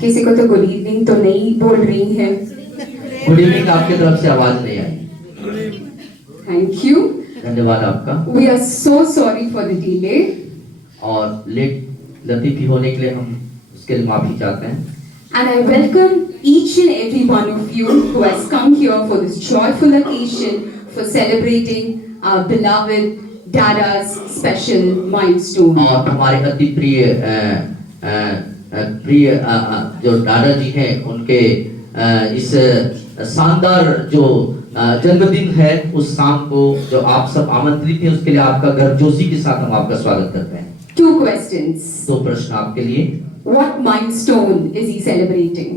किसी को तो गुड इवनिंग तो नहीं बोल रही है। गुड इवनिंग आपकी तरफ से आवाज नहीं आई। Thank you. धन्यवाद आपका। We are so sorry for the delay. और लेट लतीफी होने के लिए हम उसके लिए माफी चाहते हैं। And I welcome each and every one of you who has come here for this joyful occasion for celebrating our beloved Dada's special milestone. और हमारे अति प्रिय जो दादा जी हैं उनके इस शानदार जो जन्मदिन है उस शाम को जो आप सब आमंत्रित हैं उसके लिए आपका गर्मजोशी के साथ हम आपका स्वागत करते हैं। 2 questions. 2 प्रश्न आपके लिए। What milestone is he celebrating?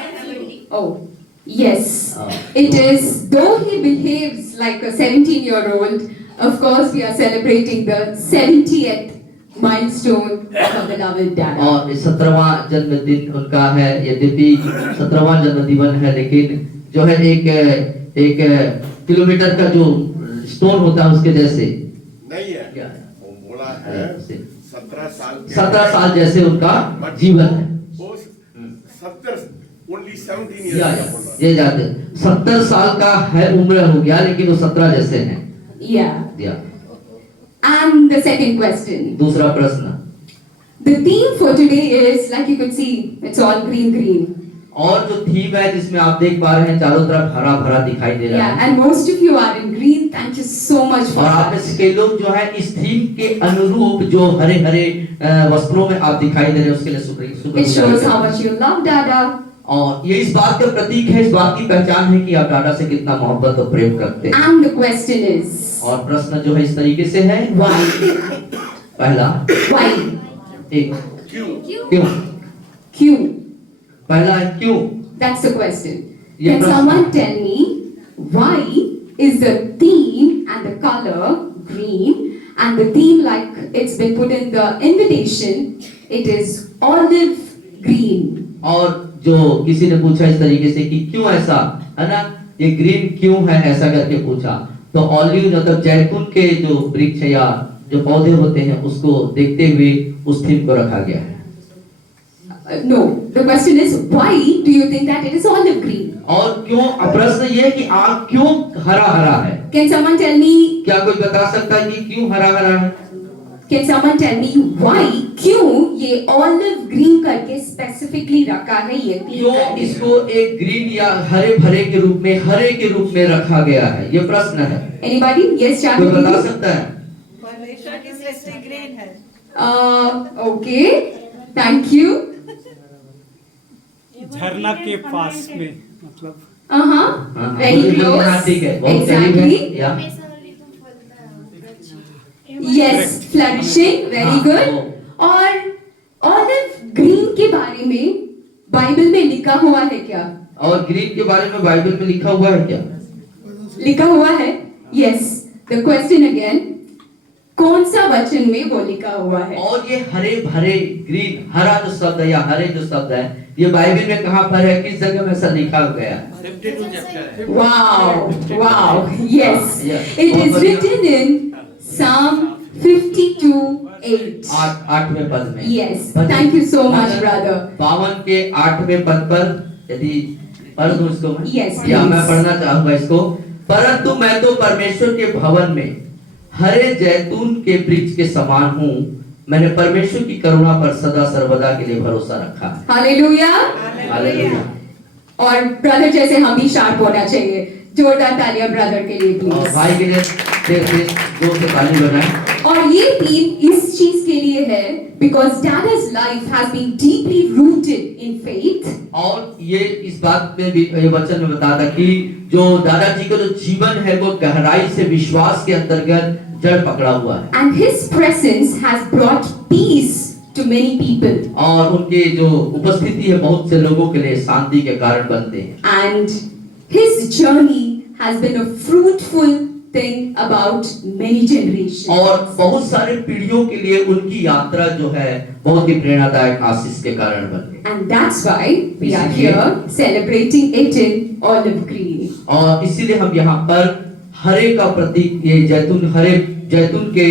17? Oh, yes. It is, though he behaves like a 17-year-old, of course we are celebrating the 70th milestone of our beloved Dada. और 17वां जन्मदिन उनका है, यद्यपि 17वां जन्मदिन है लेकिन जो है एक किलोमीटर का जो स्टोन होता है उसके जैसे नहीं है। क्या है? वो बोला है 17 साल जैसे उनका जीवन है। ये जाते 70 साल का है उम्र हो गया लेकिन वो 17 जैसे हैं। Yeah. And the second question. दूसरा प्रश्न। The theme for today is, like you could see, it's all green. और जो थीम है जिसमें आप देख पा रहे हैं चारों तरफ हरा भरा दिखाई दे रहा है। Yeah, and most of you are in green. Thank you so much for और आप में से कई लोग जो है इस थीम के अनुरूप जो हरे हरे वस्त्रों में आप दिखाई दे रहे हैं उसके लिए शुक्रिया। It shows how much you love Dada. और ये इस बात का प्रतीक है, इस बात की पहचान है कि आप दादा से कितना मोहब्बत और प्रेम करते हैं। And the question is, और प्रश्न जो है इस तरीके से है, why? पहला, Why? क्यों? पहला है क्यों? That's the question. ये Can प्रश्न- someone tell me why is the theme and the color green and the theme, like it's been put in the invitation, it is olive green. और जो किसी ने पूछा इस तरीके से कि क्यों ऐसा है ना, ये ग्रीन क्यों है ऐसा करके पूछा, तो ऑलिव मतलब जैतून के जो वृक्ष या जो पौधे होते हैं उसको देखते हुए उस थीम को रखा गया है। No, the question is why do you think that it is olive green? और क्यों, प्रश्न ये है कि आग क्यों हरा हरा है? Can someone tell me? क्या कोई बता सकता है कि क्यों हरा हरा है? Can someone tell me why? क्यों ये olive green करके specifically रखा है ये theme क्यों करके? इसको एक ग्रीन या हरे भरे के रूप में, हरे के रूप में रखा गया है? ये प्रश्न है। Anybody? Yes, कोई Shakti? बता सकता है? परमेश्वर की सृष्टि ग्रीन है। Okay, thank you. झरना के पास में मतलब हाँ, Very हाँ, close. ठीक है, बहुत करीब है। Exactly. या Yes, flourishing. Very हाँ, good. और olive green के बारे में बाइबल में लिखा हुआ है क्या? और ग्रीन के बारे में बाइबल में लिखा हुआ है क्या? लिखा हुआ है? Yes. The question again. कौन सा वचन में वो लिखा हुआ है? और ये हरे भरे ग्रीन, हरा जो शब्द है या हरे जो शब्द है, ये बाइबल में कहाँ पर है, किस जगह में ऐसा लिखा गया है? Wow, yes. Yeah. It is written in Psalm 52:8. 8वें पद में। Yes. Thank you so much, brother. 52 के 8वें पद पर यदि पढ़ दूं इसको मैं? Yes, या please. मैं पढ़ना चाहूंगा इसको। परंतु मैं तो परमेश्वर के भवन में हरे जैतून के वृक्ष के समान हूँ, मैंने परमेश्वर की करुणा पर सदा सर्वदा के लिए भरोसा रखा है। Hallelujah. हालेलुया। और ब्रदर जैसे हम भी शार्प होना चाहिए। जोरदार तालियां ब्रदर के लिए और प्लीज। भाई के लिए जोर से ताली बजाएं। और ये थीम इस चीज के लिए है because Dada's life has been deeply rooted in faith. और ये इस बात में भी ये वचन में बताता कि जो दादाजी का जो जीवन है वो गहराई से विश्वास के अंतर्गत जड़ पकड़ा हुआ है। And his presence has brought peace to many people. और उनके जो उपस्थिति है बहुत से लोगों के लिए शांति के कारण बनते हैं। And his journey has been a fruitful thing about many generations. और बहुत सारे पीढ़ियों के लिए उनकी यात्रा जो है बहुत ही प्रेरणादायक आशीष के कारण बन गई। And that's why we are here celebrating it in olive green. और इसीलिए हम यहाँ पर हरे का प्रतीक, ये जैतून, हरे जैतून के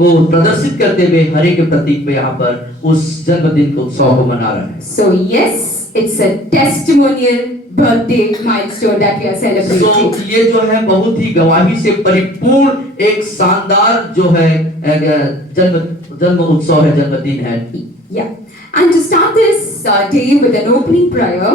को प्रदर्शित करते हुए हरे के प्रतीक में यहाँ पर उस जन्मदिन को उत्सव को मना रहे हैं। So yes, it's a testimonial birthday milestone that we are celebrating. तो ये जो है बहुत ही गवाही से परिपूर्ण एक शानदार जो है जन्म उत्सव है, जन्मदिन है। Yeah. And to start this day with an opening prayer,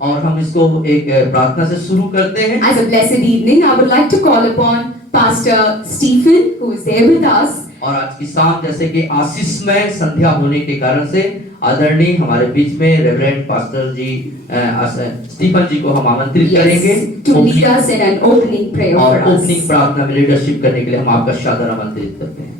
और हम इसको एक प्रार्थना से शुरू करते हैं। as a blessed evening, I would like to call upon Pastor Stephen, who is there with us. और आज की शाम जैसे कि आशीषमय संध्या होने के कारण से आदरणीय हमारे बीच में रेवरेंड पास्टर जी स्टीफन जी को हम आमंत्रित करेंगे to lead us in an opening prayer और for us. ओपनिंग प्रार्थना में लीडरशिप करने के लिए हम आपका सादर आमंत्रित करते हैं।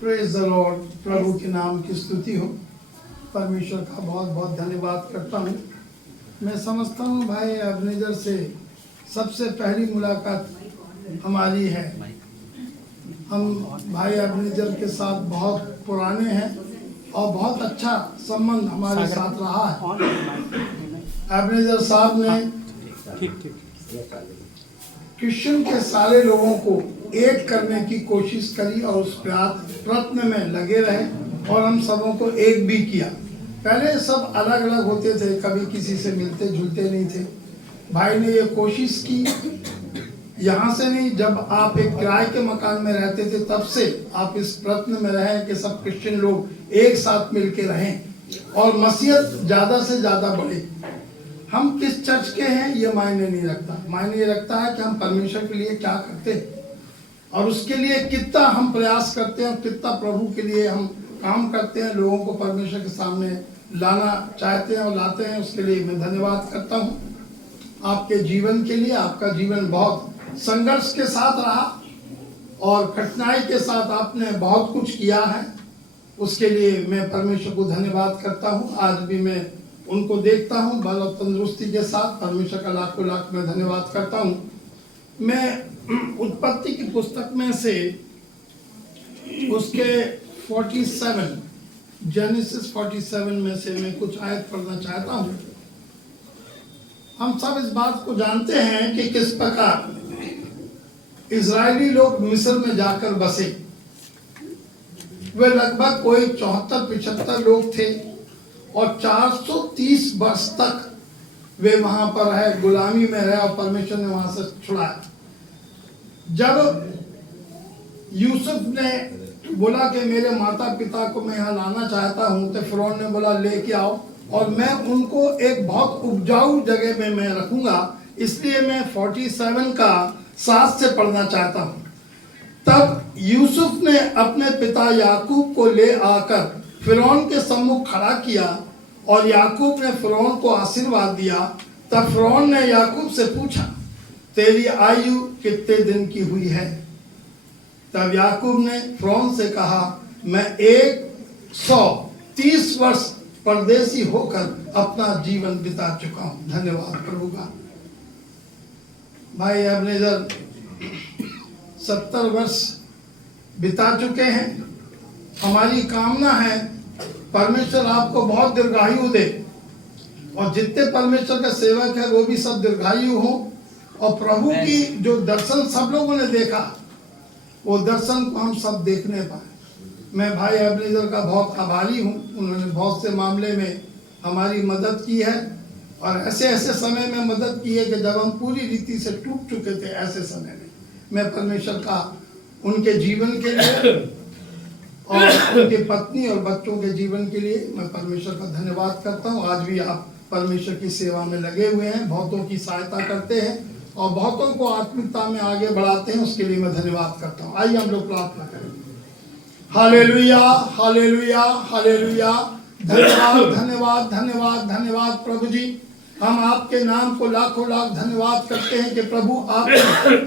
Praise the Lord. प्रभु के नाम की स्तुति हो। परमेश्वर का बहुत बहुत धन्यवाद करता हूँ। मैं समझता हूँ भाई अबनेजर से सबसे पहली मुलाकात हमारी है। हम भाई अबनेजर के साथ बहुत पुराने हैं और बहुत अच्छा संबंध हमारे साथ रहा है। अबनेजर साहब ने क्रिश्चियन के सारे लोगों को एक करने की कोशिश करी और उस प्रयत्न में लगे रहे और हम सबों को एक भी किया। पहले सब अलग अलग होते थे, कभी किसी से मिलते जुलते नहीं थे। भाई ने ये कोशिश की, यहाँ से नहीं, जब आप एक किराए के मकान में रहते थे तब से आप इस प्रयत्न में रहे कि सब क्रिश्चियन लोग एक साथ मिलके रहें और मसीहत ज़्यादा से ज़्यादा बढ़े। हम किस चर्च के हैं ये मायने नहीं रखता, मायने ये रखता है कि हम परमेश्वर के लिए क्या करते हैं और उसके लिए कितना हम प्रयास करते हैं और कितना प्रभु के लिए हम काम करते हैं, लोगों को परमेश्वर के सामने लाना चाहते हैं और लाते हैं। उसके लिए मैं धन्यवाद करता हूँ आपके जीवन के लिए। आपका जीवन बहुत संघर्ष के साथ रहा और कठिनाई के साथ आपने बहुत कुछ किया है, उसके लिए मैं परमेश्वर को धन्यवाद करता हूँ। आज भी मैं उनको देखता हूँ बल और तंदुरुस्ती के साथ। परमेश्वर का लाखों लाख मैं धन्यवाद करता हूँ। मैं उत्पत्ति की पुस्तक में से उसके 47 जेनेसिस 47 में से मैं कुछ आयत पढ़ना चाहता हूँ। हम सब इस बात को जानते हैं कि किस प्रकार इजरायली लोग मिस्र में जाकर बसे। वे लगभग कोई 74-75 लोग थे और 430 वर्ष तक वे वहां पर रहे, गुलामी में रहे और परमेश्वर ने वहां से छुड़ाया। जब यूसुफ ने बोला कि मेरे माता पिता को मैं यहाँ लाना चाहता हूँ, तो फिरौन ने बोला लेके आओ और मैं उनको एक बहुत उपजाऊ जगह में मैं रखूंगा। इसलिए मैं 47 का 7 से पढ़ना चाहता हूँ। तब यूसुफ ने अपने पिता याकूब को ले आकर फिरौन के सम्मुख खड़ा किया और याकूब ने फिरौन को आशीर्वाद दिया। तब फिरौन ने याकूब से पूछा, तेरी आयु कितने दिन की हुई है? तब याकूब ने फिरौन से कहा, मैं 130 वर्ष परदेसी होकर अपना जीवन बिता चुका हूं। धन्यवाद प्रभु का। भाई अबनेजर 70 वर्ष बिता चुके हैं। हमारी कामना है परमेश्वर आपको बहुत दीर्घायु दे और जितने परमेश्वर के सेवक है वो भी सब दीर्घायु हो और प्रभु की जो दर्शन सब लोगों ने देखा वो दर्शन को हम सब देखने पाए। मैं भाई अबनेजर का बहुत आभारी हूँ। उन्होंने बहुत से मामले में हमारी मदद की है और ऐसे ऐसे समय में मदद की है कि जब हम पूरी रीति से टूट चुके थे, ऐसे समय में मैं परमेश्वर का उनके जीवन के लिए और उनके पत्नी और बच्चों के जीवन के लिए मैं परमेश्वर का धन्यवाद करता हूँ। आज भी आप परमेश्वर की सेवा में लगे हुए हैं, बहुतों की सहायता करते हैं और बहुतों को आत्मिकता में आगे बढ़ाते हैं, उसके लिए मैं धन्यवाद करता हूँ। आइए हम लोग प्रार्थना करें। Hallelujah, hallelujah, hallelujah. धन्यवाद, धन्यवाद, धन्यवाद, धन्यवाद प्रभु जी। हम आपके नाम को लाखों लाख धन्यवाद करते हैं कि प्रभु आपने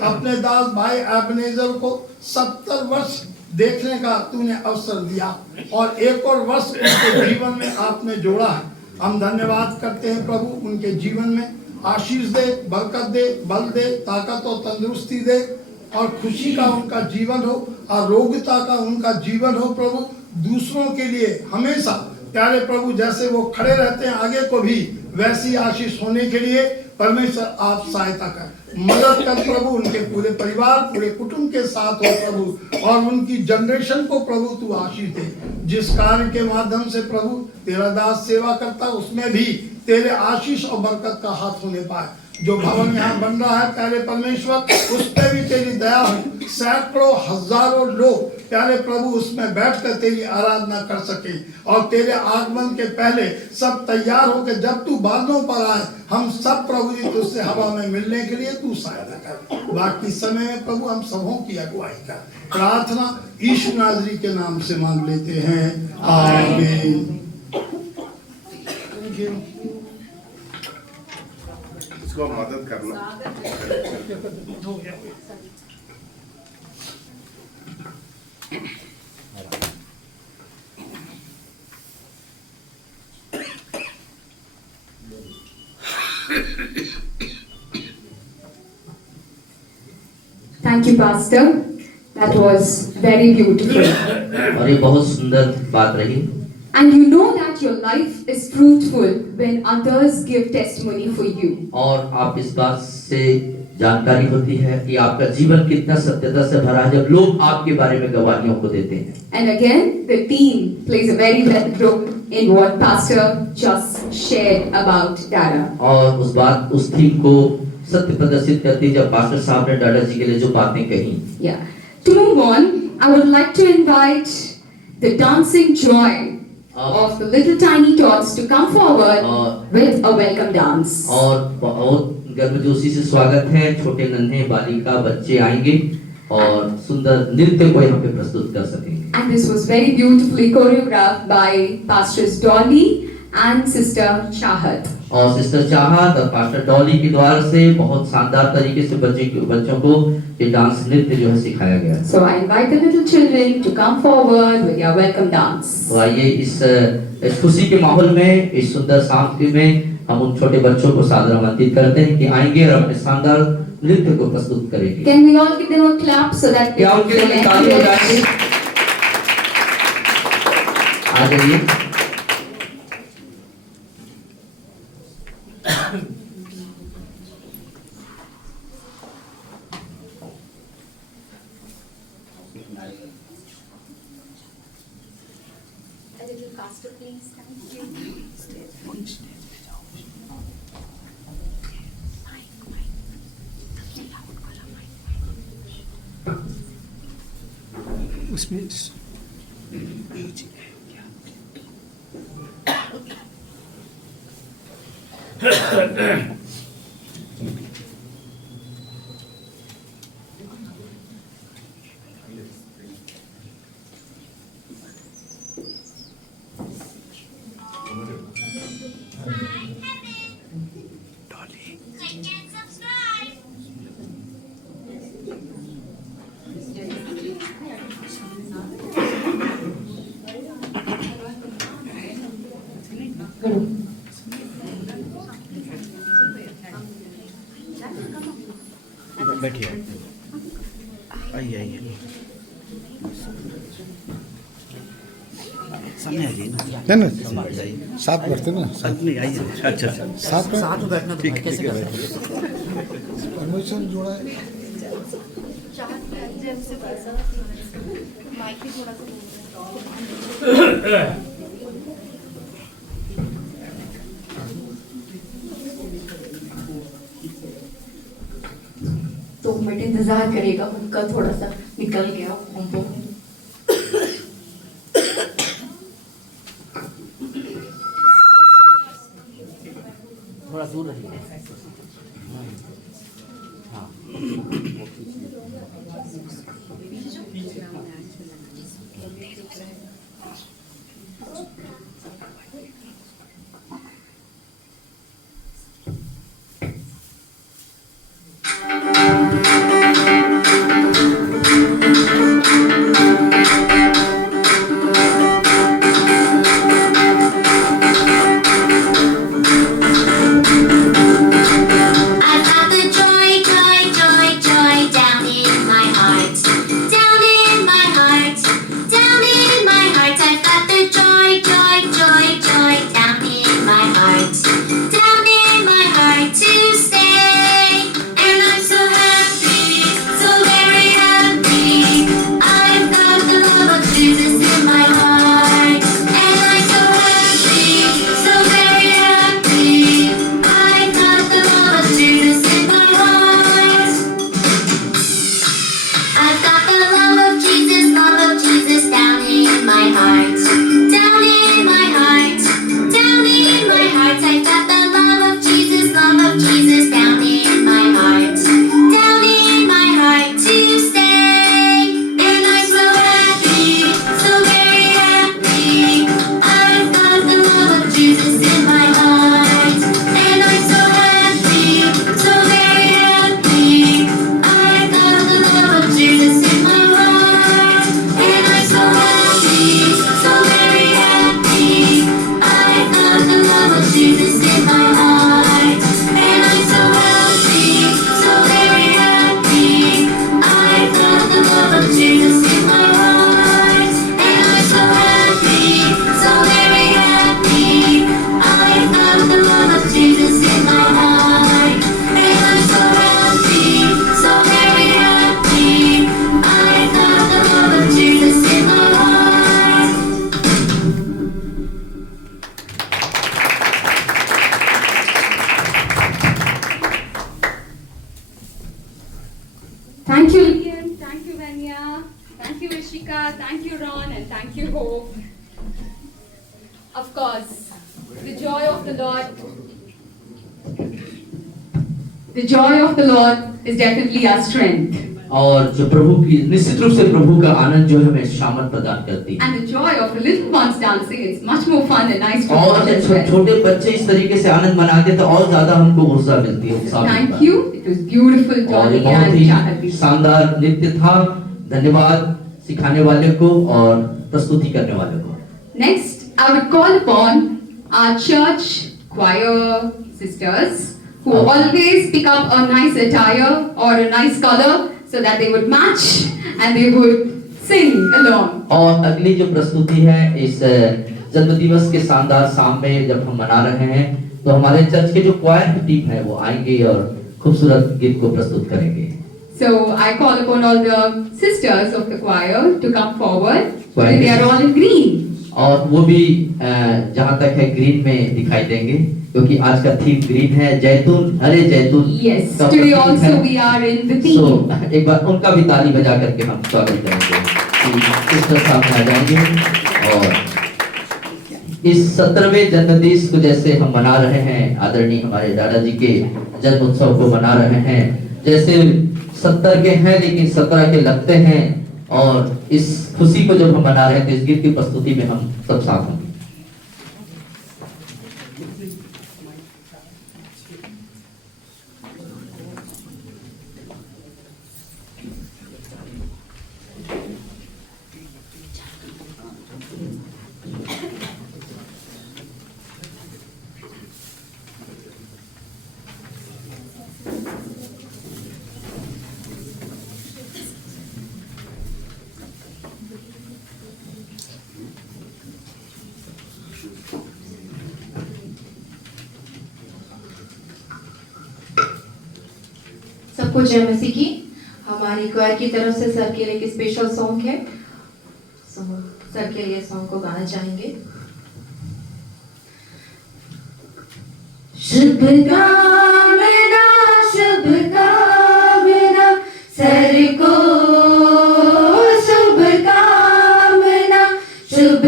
अपने दास भाई अबनेजर को 70 वर्ष देखने का तूने अवसर दिया और एक और वर्ष उनके जीवन में आपने जोड़ा है। हम धन्यवाद करते हैं प्रभु, उनके जीवन में आशीष दे, बरकत दे, बल दे, ताकत और तंदुरुस्ती दे और खुशी का उनका जीवन हो, आरोग्यता का उनका जीवन हो प्रभु। दूसरों के लिए हमेशा प्यारे प्रभु जैसे वो खड़े रहते हैं, आगे को भी वैसी आशीष होने के लिए परमेश्वर आप सहायता कर, मदद कर प्रभु। उनके पूरे परिवार, पूरे कुटुंब के साथ हो प्रभु, और उनकी जनरेशन को प्रभु तू आशीष दे। जिस कार्य के माध्यम से प्रभु तेरा दास सेवा करता, उसमें भी तेरे आशीष और बरकत का हाथ होने पाए। जो भवन यहाँ बन रहा है प्यारे परमेश्वर, उस पर भी तेरी दया हो। सैकड़ों हजारों लोग प्यारे प्रभु उसमें बैठकर तेरी आराधना कर सके, और तेरे आगमन के पहले सब तैयार होकर जब तू बादलों पर आए, हम सब प्रभु जी तुझसे हवा में मिलने के लिए तू सहायता कर। बाकी समय में प्रभु हम सबों की अगुवाई कर। प्रार्थना यीशु नाज़री के नाम से मांग लेते हैं, आमीन। इसको मदद करना। Thank you, Pastor. That was very beautiful. और ये बहुत सुंदर बात रही। And you know that your life is fruitful when others give testimony for you. और आप इस बात से जानकारी होती है कि आपका जीवन कितना सत्यता से भरा है जब लोग आपके बारे में गवाहियों को देते हैं। And again, the team plays a very big role in what Pastor just shared about Dada. और उस थीम को सत्य प्रदर्शित करती जब पास्टर साहब ने डाडा जी के लिए जो बातें कही। Yeah. To move on, I would like to invite the dancing joy of the little tiny tots to come forward with a welcome dance. और बहुत गर्मजोशी से स्वागत है। छोटे नन्हे बालिका बच्चे आएंगे और सुंदर नृत्य को यहाँ पे प्रस्तुत कर सकेंगे। And this was very beautifully choreographed by Pastors Dolly and Sister Chahat. और सिस्टर चाहत और पास्टर डॉली के द्वारा से बहुत शानदार तरीके से बच्चों को ये डांस नृत्य जो है सिखाया गया है। So I invite the little children to come forward with their welcome dance. तो आइए इस खुशी के माहौल में, इस सुंदर सांस्कृतिक में हम उन छोटे बच्चों को सादर आमंत्रित करते हैं कि आएंगे और अपने शानदार नृत्य को प्रस्तुत करेंगे। Can we all give them a clap so that क्या उनके लिए ताली बजाएंगे? आ जाइए। A little faster, please. Thank you. उसमें बैठिए, आइए आइए, सामने आ जाइए ना, ना सामने आ जाइए, साथ बैठते ना, साथ में आइए। अच्छा अच्छा, साथ में बैठना ठीक कैसे कर रहे परमिशन जोड़ा है। तो मिनट इंतजार करेगा, उनका थोड़ा सा निकल गया हमको। थोड़ा दूर रहिए। Thank you, Lillian. Thank you, Vanya. Thank you, Ishika. Thank you, Ron. And thank you, Hope. Of course, the joy of the Lord. The joy of the Lord is definitely our strength. और जो प्रभु की निश्चित रूप से प्रभु का आनंद जो हमें शामत प्रदान करती है। And the joy of the little ones dancing is much more fun and nice to और watch as जब well. छोटे बच्चे इस तरीके से आनंद मनाते तो और ज्यादा हमको ऊर्जा मिलती है, उत्साह मिलता Thank है। you. It was beautiful, और ये Johnny बहुत and ही Chahabi. शानदार नृत्य था। धन्यवाद सिखाने वाले को और प्रस्तुति करने वाले को। Next, I would call upon our church choir sisters who always pick up a nice attire or a nice color so that they would match and they would sing along. और अगली जो प्रस्तुति है इस जन्मदिवस के शानदार शाम में जब हम मना रहे हैं तो हमारे चर्च के जो क्वायर की टीम है वो आएंगे और खूबसूरत गीत को प्रस्तुत करेंगे। So I call upon all the sisters of the choir to come forward. Choir They are all in green. और वो भी जहाँ तक है ग्रीन में दिखाई देंगे क्योंकि आज का थीम ग्रीन है, जैतून, हरे जैतून Yes, का today प्रतीक also है। we are in the So, theme. एक बार उनका भी ताली बजा करके हम स्वागत करेंगे कि सिस्टर सामने आ जाएंगे। और इस 17वें जन्मदिन को जैसे हम मना रहे हैं, आदरणीय हमारे दादाजी के जन्म उत्सव को मना रहे हैं, जैसे 70 के हैं लेकिन 17 के लगते हैं। और इस खुशी को जब हम मना रहे हैं तो इस गीत की प्रस्तुति में हम सब साथ होंगे। सबको जय मसीह की। हमारी क्वायर की तरफ से सर के लिए एक स्पेशल सॉन्ग है, सर के लिए सॉन्ग को गाना चाहेंगे। शुभ कामना सर को, शुभ कामना सर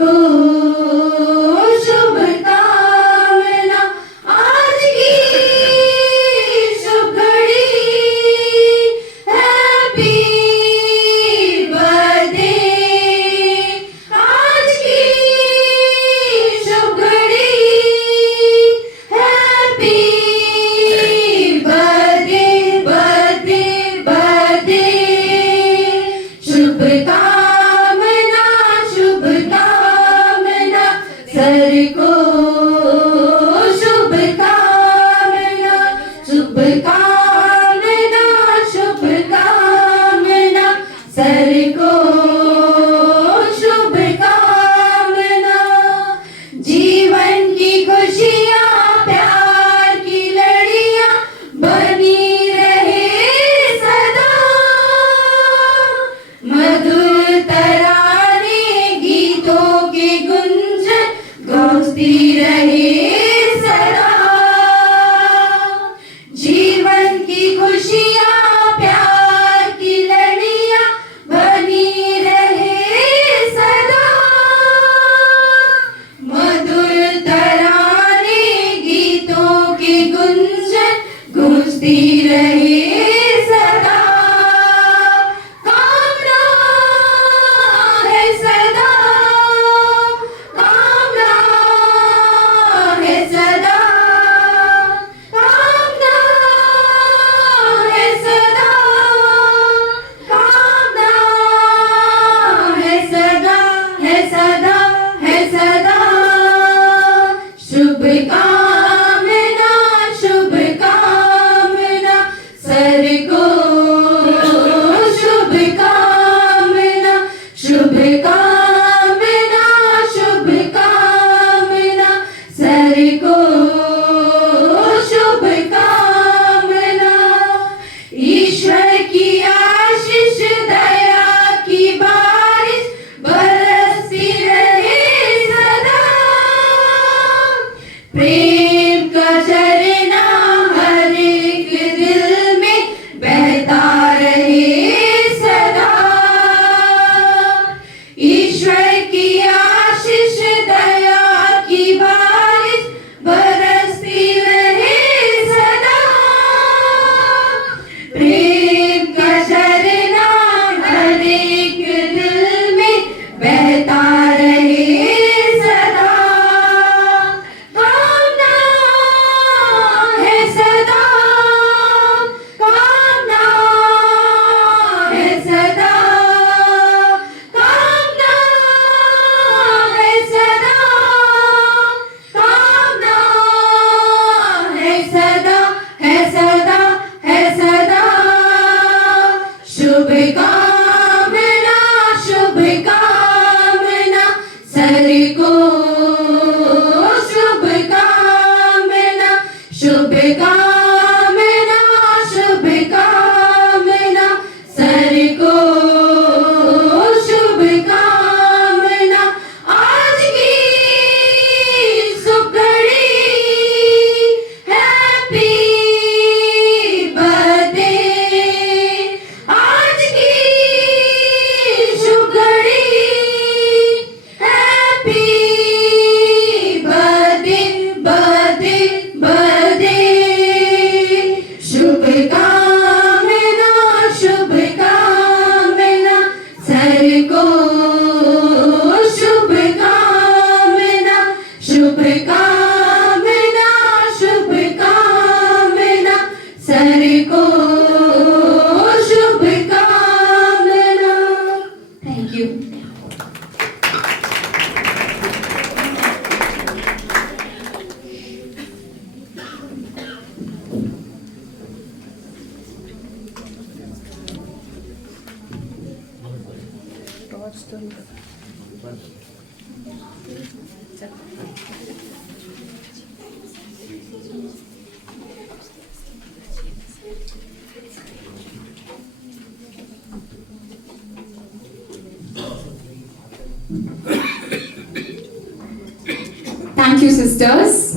को, प्रेम का Thank you, sisters.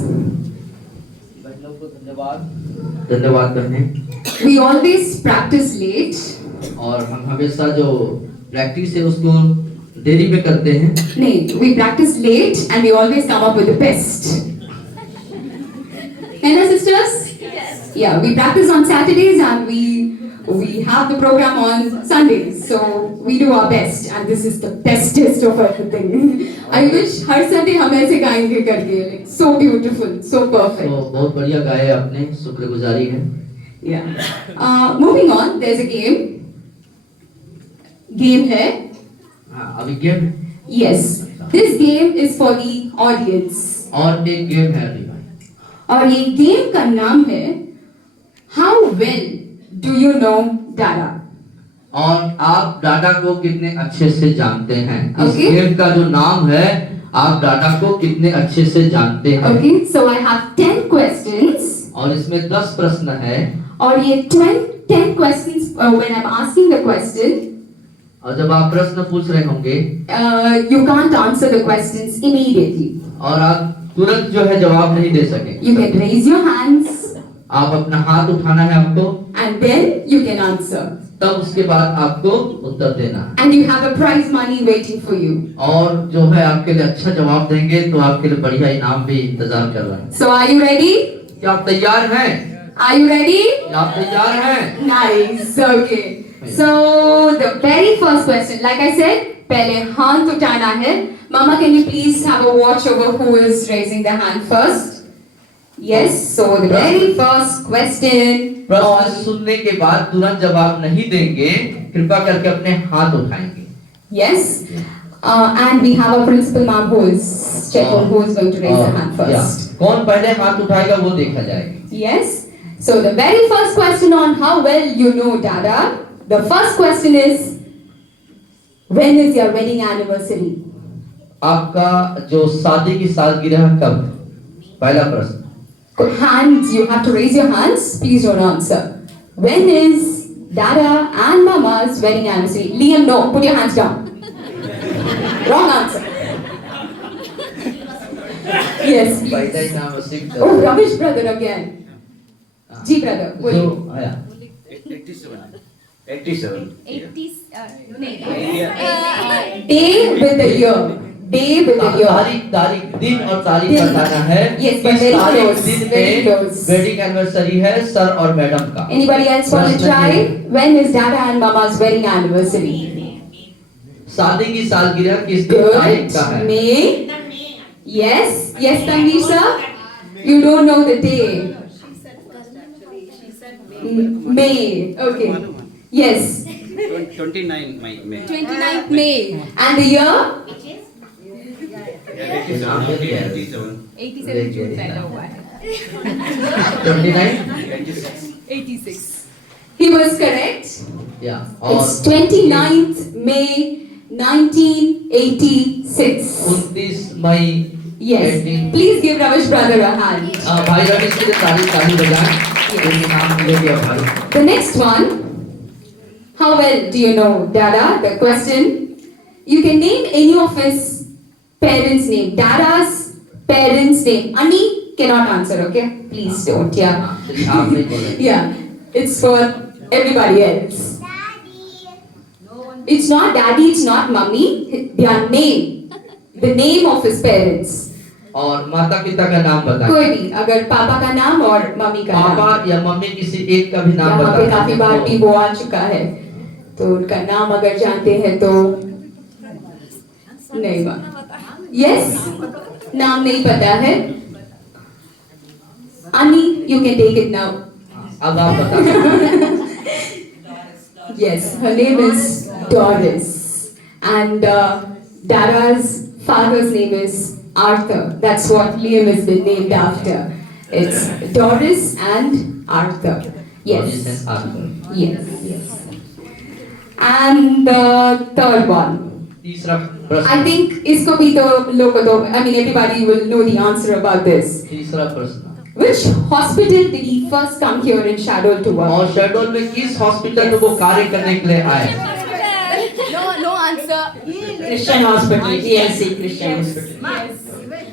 बहनों को धन्यवाद। धन्यवाद बहनें। We always practice late. और हम हमेशा जो प्रैक्टिस है उसको देरी में करते हैं। नहीं, we practice late and we always come up with the best. है ना, sisters? Yes. Yeah, we practice on Saturdays and we have the program on Sundays. So we do our best and this is the bestest of everything. I wish her Sunday हम ऐसे गाएंगे करके, like so beautiful, so perfect. तो बहुत बढ़िया गाए आपने, शुक्रगुजारी है। Yeah. Moving on, there's a game. Game है. हाँ, अभी game. Yes. This game is for the audience. और एक गेम है अभी भाई। और ये गेम का नाम है How well do you know Dada? और आप डाटा को कितने अच्छे से जानते हैं। इस Okay. गेम का जो नाम है, आप डाटा को कितने अच्छे से जानते हैं। Okay, so I have 10 questions. और इसमें 10 प्रश्न है। और ये 10 questions, when I'm asking the question, और जब आप प्रश्न पूछ रहे होंगे, you can't answer the questions immediately. और आप तुरंत जो है जवाब नहीं दे सके। You can raise your hands आप अपना हाथ उठाना है आपको, and then you can answer. तब उसके बाद आपको उत्तर देना है। And you have a prize money waiting for you. और जो है आपके लिए अच्छा जवाब देंगे तो आपके लिए बढ़िया इनाम भी इंतजार कर रहा है। So are you ready? क्या आप तैयार हैं? Are you ready? क्या आप तैयार हैं? Nice. Okay. So the very first question, like I said, पहले हाथ उठाना है. Mama, can you please have a watch over who is raising their hand first? Yes. So the very first question. प्रश्न सुनने के बाद तुरंत जवाब नहीं देंगे, कृपा करके अपने हाथ उठाएंगे। Yes. And we have a principal ma'am who is checking who is going to raise their hand first. कौन पहले हाथ उठाएगा वो देखा जाएगा। Yes. So the very first question on how well you know Dada. The first question is, when is your wedding anniversary? आपका जो शादी की सालगिरह कब? पहला प्रश्न। Hands, you have to raise your hands. Please don't answer. When is Dada and Mama's wedding anniversary? Liam, no. Put your hands down. Wrong answer. Yes, By please. that time, 6. Oh, Ramesh brother again. Ji brother. What do you? जो आया। 87. Day with the year. Day with the year. तारीख दिन और तारीख दिन। बताना है। Yes, but किस very तारीख close, दिन very में close. वेडिंग एनिवर्सरी है सर और मैडम का। Anybody else want to प्रश्न try? ये, When is Dada and Mama's wedding anniversary? शादी की सालगिरह किस दिन तारीख Good. का है? May. Yes. Yes, Tanisha. You don't know the day. May. Okay. Yes. 29 May. 29th May. And the year? 87 June पैदा हुआ है। 29? 86. He was correct. या It's 29th May 1986. 29 May. Yes. 18 Please give Ramesh brother a hand. भाई रमेश के लिए ताली बजाएं। ये नाम मिलेगा भाई। The next one. How well do you know Dada? The question. You can name any of his parents' name. Dada's parents' name. Ani cannot answer. Okay? Please don't. Yeah. आप नहीं बोले। Yeah. It's for everybody else. It's not daddy, it's not mummy. Their name. The name of his parents. और माता पिता का नाम बताएं। कोई भी, अगर पापा का नाम और मम्मी का नाम। पापा या मम्मी किसी एक का भी नाम यहाँ पे बताएं। काफी बार भी वो आ चुका है, तो उनका नाम अगर जानते हैं तो नहीं बात। यस, नाम नहीं पता है। Ani, you can take it now. अब आप बताएं। Yes, her name is Doris, and Dada's father's name is Arthur. That's what Liam has been named after. It's Doris and Arthur. Yes. Yes. Yes. And the third one. तीसरा I प्रश्न। think इसको भी तो लोग तो, I mean everybody will know the answer about this. तीसरा प्रश्न। Which hospital did he first come here in Shadol to work? और शेडोल में किस हॉस्पिटल में वो कार्य करने के लिए आए? No answer. Christian hospital, ELC Christian hospital. Yes.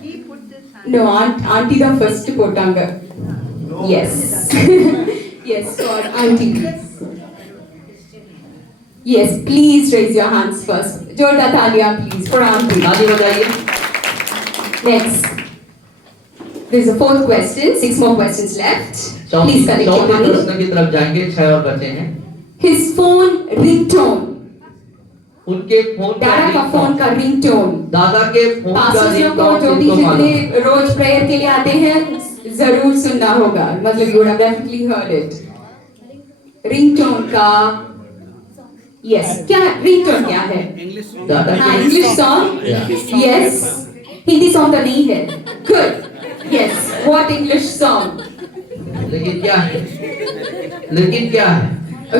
He put this No, auntie the first potanga. Yes. Yes, for auntie. Yes, please raise your hands first. Jorda Talia, please, for auntie. ताली बजाइए। Next. There's a fourth question. 6 more questions left. Please collect your चौथे money. प्रश्न की तरफ जाएंगे, 6 और बचे हैं। His phone ringtone. उनके फोन दादा का फोन का ringtone. दादा के फोन का पास्टर्स लोग को जो भी जितने रोज प्रेयर के लिए आते हैं जरूर सुनना होगा, मतलब you would have definitely heard it. Ringtone का यस, क्या रिंगटोन क्या है? English. दादा हाँ, के English song yes, Hindi song तो नहीं है। Good, yes, what English song? लेकिन क्या है? लेकिन क्या है?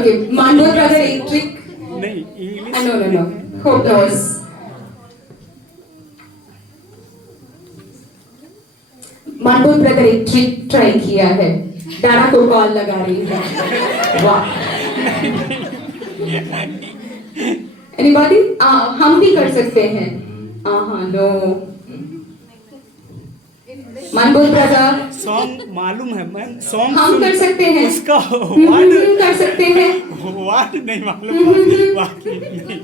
ओके, मांडो ब्रदर एक ट्रिक। नहीं English no no no, hope knows. Mando brother एक ट्रिक ट्राई किया है, दादा को कॉल लगा रही है। वाह, एनीबॉडी? हम भी कर सकते हैं। हाँ, नो, मानबोल ब्रदर सॉन्ग मालूम है, मैं सॉन्ग हम कर सकते हैं, उसका वर्ड कर सकते हैं, वर्ड नहीं मालूम, बाकी नहीं।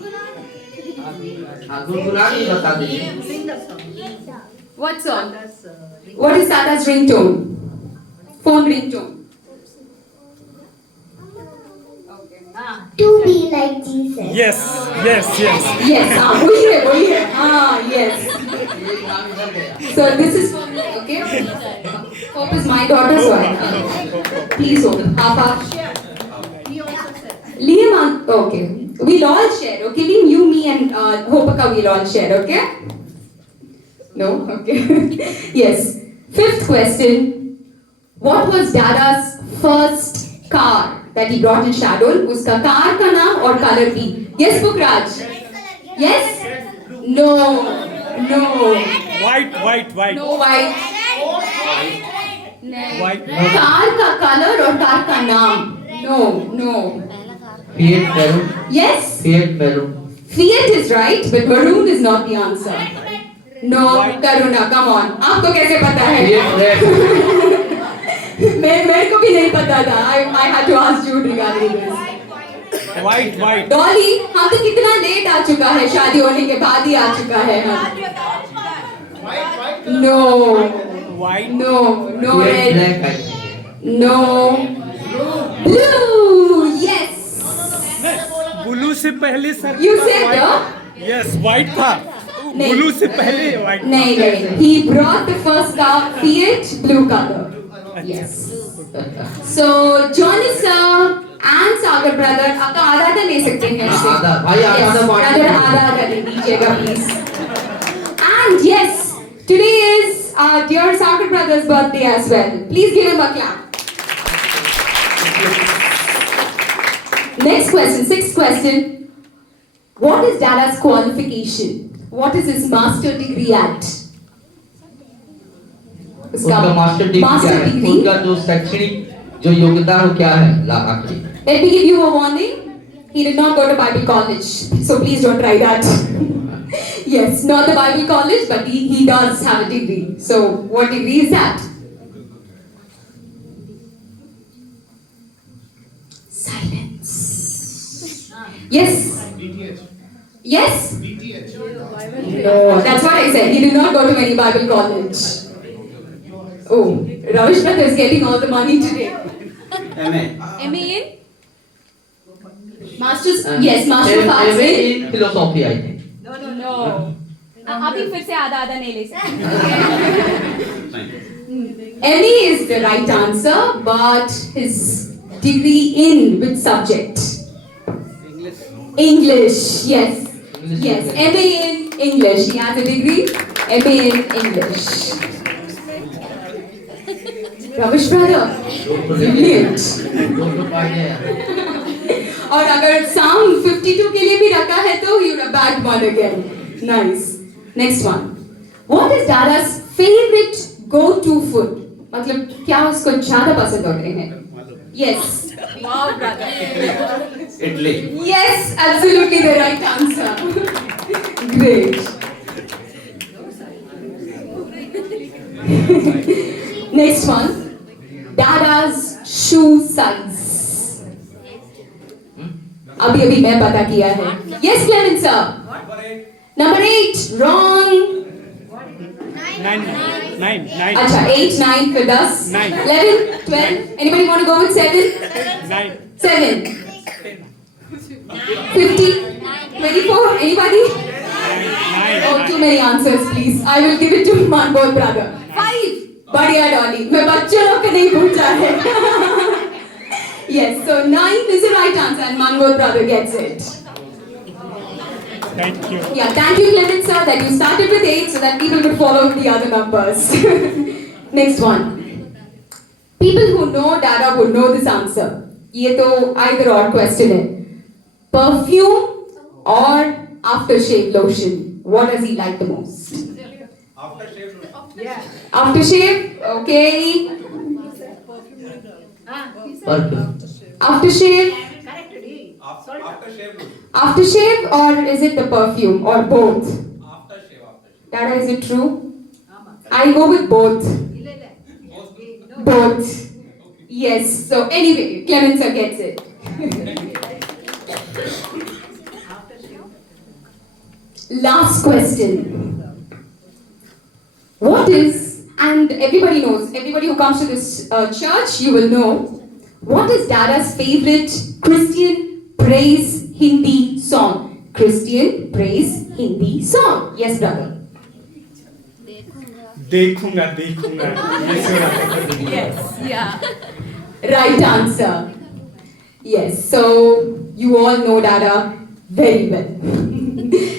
गुनगुनानी बता दीजिए। What song? What is Sada's ringtone? Phone ringtone. To be like Jesus. Yes, yes, yes. Yes, वही है, yes. So this is for me, okay? Hope is my daughter's one. Please Hope, half. Liam, okay. We'll all share, okay? Liam, you, me, and Hopaka, we'll all share, okay? No, okay. Yes. Fifth question. What was Dada's first car that he brought in Shadol? उसका car का नाम और colour भी? Yes, Pukraj. Yes? No. White. No white. White. Car का colour और car का नाम? No. Fiat Maroon. Yes? Fiat Maroon. Fiat is right, but maroon is not the answer. No, Karuna, come on. आपको कैसे पता है? Fiat Red. मेरे को भी नहीं पता था. I had to ask Jude regarding this. White. Dolly, हम तो कितना लेट आ चुका है, शादी होने के बाद ही आ चुका है हम. No. White. No Fiat red. Black, I think. No. Blue. Yes. Blue से पहले sir. You said no? Yes, white था। नहीं. ब्लू से पहले white। नहीं. He brought the first car, Fiat, blue color. Yes. So Johnny sir and Sagar brother, आपका आधा ले सकते हैं ऐसे. आधा, भाई आधा Yes, बांट brother आधा दे दीजिएगा please. And yes, today is our dear Sagar brother's birthday as well. Please give him a clap. Next question, sixth question. What is Dada's qualification? What is his master degree at? उनका master degree क्या है? उनका जो शैक्षणिक जो योग्यता है वो क्या है? आखिरी Let me give you a warning. He did not go to Bible college, so please don't try that. Yes, not the Bible college, but he does have a degree. So what degree is that? Silence. Yes. Yes. No, that's what I said. He did not go to any Bible college. Oh, Ravish brother is getting all the money today. MA. MA in? Master's, yes, Master of Arts in? in philosophy, I think. No. अभी फिर से आधा नहीं ले सकते. MA is the right answer, but his degree in which subject? English, yes. Yes, MA in English. He has a degree, MA in English. Ravish brother, brilliant. और अगर Psalm 52 के लिए भी रखा है तो you would have bagged one again. Nice. Next one. What is Dada's favorite go-to food? मतलब क्या उसको ज़्यादा पसंद होते हैं? Yes. Wow, brother. Italy. Yes, absolutely the right answer. Great. Next one. Dada's shoe size. अभी मैं पता किया है. Yes, Clement sir. Number 8. Wrong. 9. अच्छा 8, 9 फिर 10. 11, 12. Anybody want to go with 7? 7. 50. 24. Anybody? Oh, too many answers, please. I will give it to Manbod brother. 5. बढ़िया डॉली. मैं बच्चों लोग के नहीं पूछा है. Yes, so 9 is the right answer, and Manbod brother gets it. Thank you. Yeah, thank you, Clement sir, that you started with 8 so that people could follow the other numbers. Next one. People who know Dada would know this answer. ये तो either or question है. Perfume or aftershave lotion? What does he like the most? Aftershave? Okay. Aftershave? Aftershave or is it the perfume or both? Dada, is it true? I'll go with both. Both. Yes. So anyway, Clement sir gets it. Last question. What is, and everybody knows, everybody who comes to this church, you will know, what is Dada's favorite Christian praise Hindi song? Christian praise Hindi song. Yes, brother. देखूंगा. Yes, yeah. Right answer. Yes, so you all know Dada very well.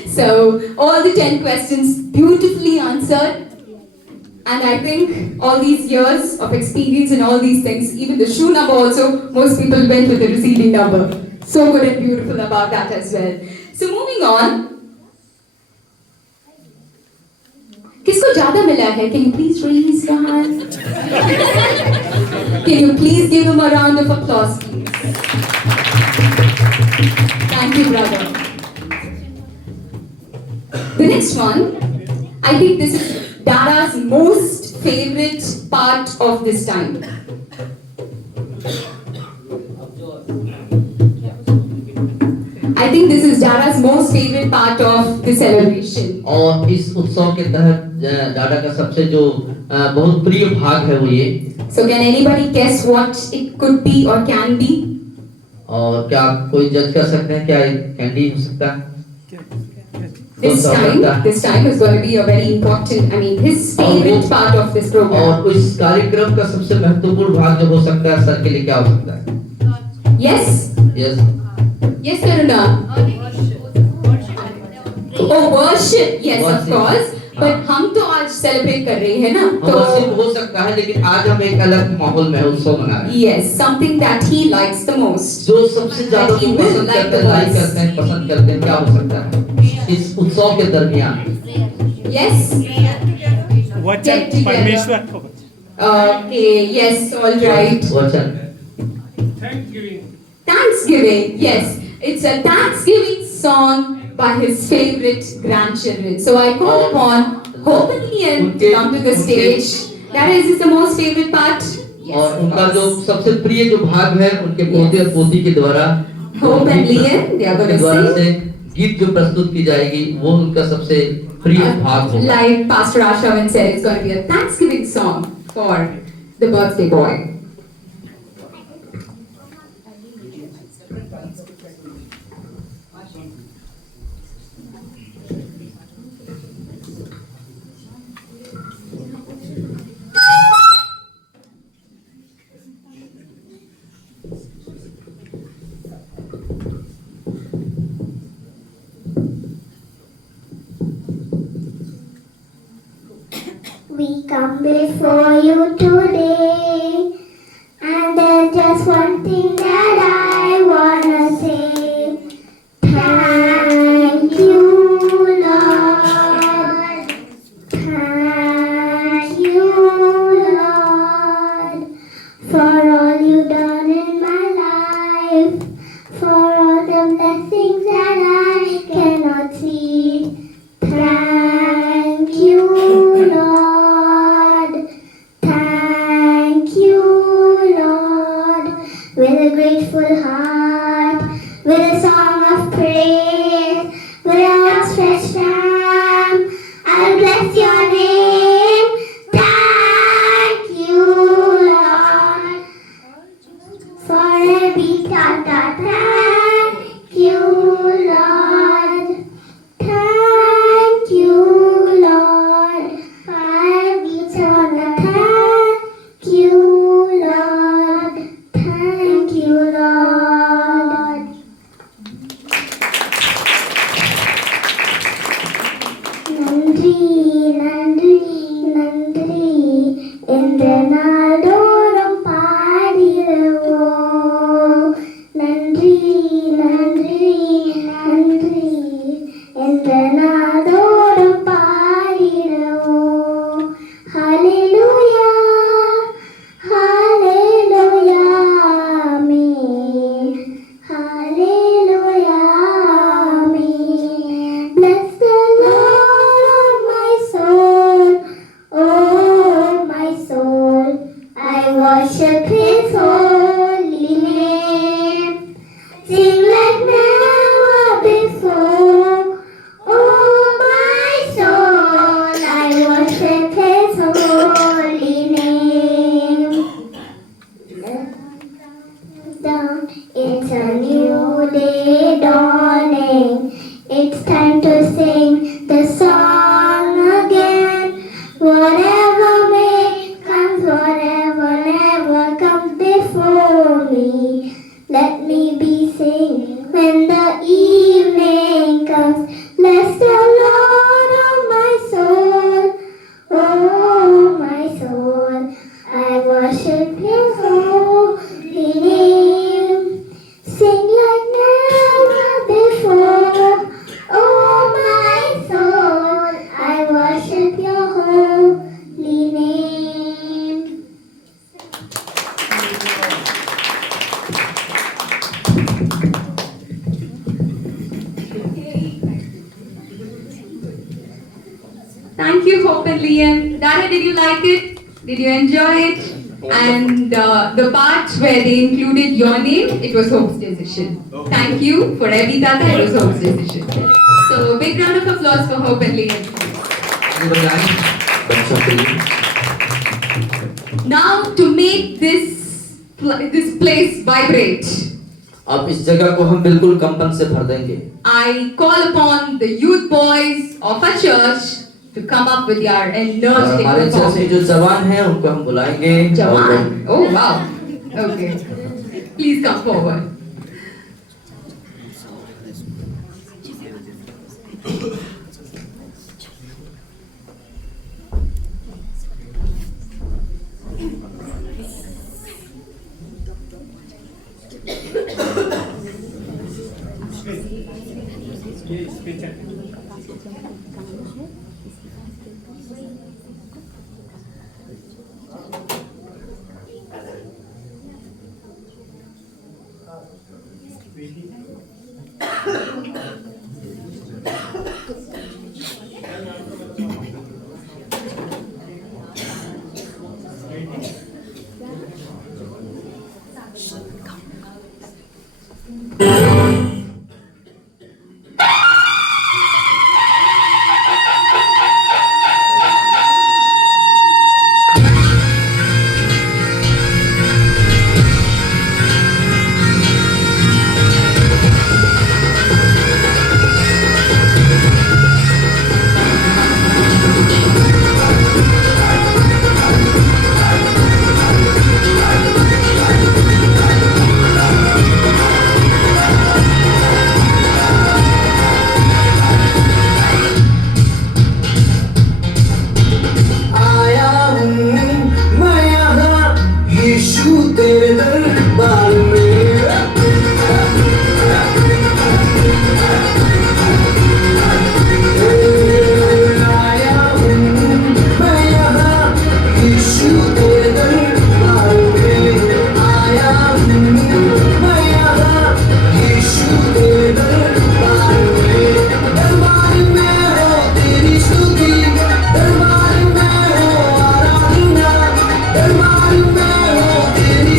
So all the 10 questions beautifully answered. And I think all these years of experience and all these things, even the shoe number also, most people went with the receiving number. So good and beautiful about that as well. So moving on. किसको ज़्यादा मिला है? Can you please raise your hand? Can you please give him a round of applause, please? Thank you, brother. The next one, I think this is Dada's most favorite part of this time. I think this is Dada's most favorite part of the celebration. और इस उत्सव के तहत डाडा का सबसे जो बहुत प्रिय भाग है वो ये. So can anybody guess what it could be or can be? और क्या कोई जज कर सकते हैं क्या कैंडी हो सकता है? This time is going to be a very important, his favorite part of this program. और इस कार्यक्रम का सबसे महत्वपूर्ण भाग जो हो सकता है सर के लिए क्या हो सकता है? Yes? Yes. Yes, Karuna? Oh, worship. Yes, of course. But हम तो आज celebrate कर रहे हैं ना? वर्शिप हो सकता है लेकिन आज हम एक अलग माहौल में उत्सव मना रहे हैं. Yes, something that he likes the most. जो सबसे ज़्यादा पसंद करते हैं, पसंद करते हैं क्या हो सकता है इस उत्सव के दरमियान? Yes. वचन परमेश्वर को. Okay. Yes. All right. वचन. Thanksgiving. Yes. It's a Thanksgiving song by his favorite grandchildren. So I call upon Hope and Liam to come to the stage. That is the most favorite part. और उनका जो सबसे प्रिय जो भाग है उनके पोते और पोती के द्वारा Hope and Liam, they are going to sing. गीत जो प्रस्तुत की जाएगी वो उनका सबसे प्रिय भाग होगा. Like Pastor Ashavan said, it's going to be a Thanksgiving song for the birthday boy. We come before you today, and there's just one thing that I wanna say. Thank you, Lord. Thank you, Lord, for all you've done in my life, for all the blessings that I cannot see. Thank you, Lord. grateful heart, with a song of praise, with an outstretched arm, I'll bless your name. Thank you, Lord, for every tata. Thank you, Lord. Thank you, Lord, for every tata. Thank you, Lord. Thank you, Lord. நன்றி நன்றி நன்றி என்ற நாடோறும் பாடிடுவோம். நன்றி நன்றி நன்றி என்ற நாடோறும் பாடிடுவோம். ஹல்லேலூயா ஹல்லேலூயா ஆமென். ஹல்லேலூயா ஆமென். Bless the Lord, oh my soul, oh my soul. I worship His holy name. Sing like never before, oh my soul. I worship His holy name. Down, it's a new day dawning. It's time to sing the song again. Whatever may comes, whatever never comes before me, let me be singing when the evening comes. Bless the Lord, oh my soul, oh my soul. I worship His holy name. Sing like never before, oh my soul. I worship your holy name. Thank you, Hope and Liam. Dada, did you like it? Did you enjoy it? And the parts where they included your name, it was Hope's decision. Thank you for every Tata, it was Hope's decision. So, big round of applause for Hope and Liam. Now, to make this place vibrate, अब इस जगह को हम बिल्कुल कंपन से भर देंगे. I call upon the youth boys of our church to come up with your energetic हमारे चर्च में जो performance. जवान हैं उनको हम बुलाएंगे. Jawan? Oh wow. Okay. Please come forward.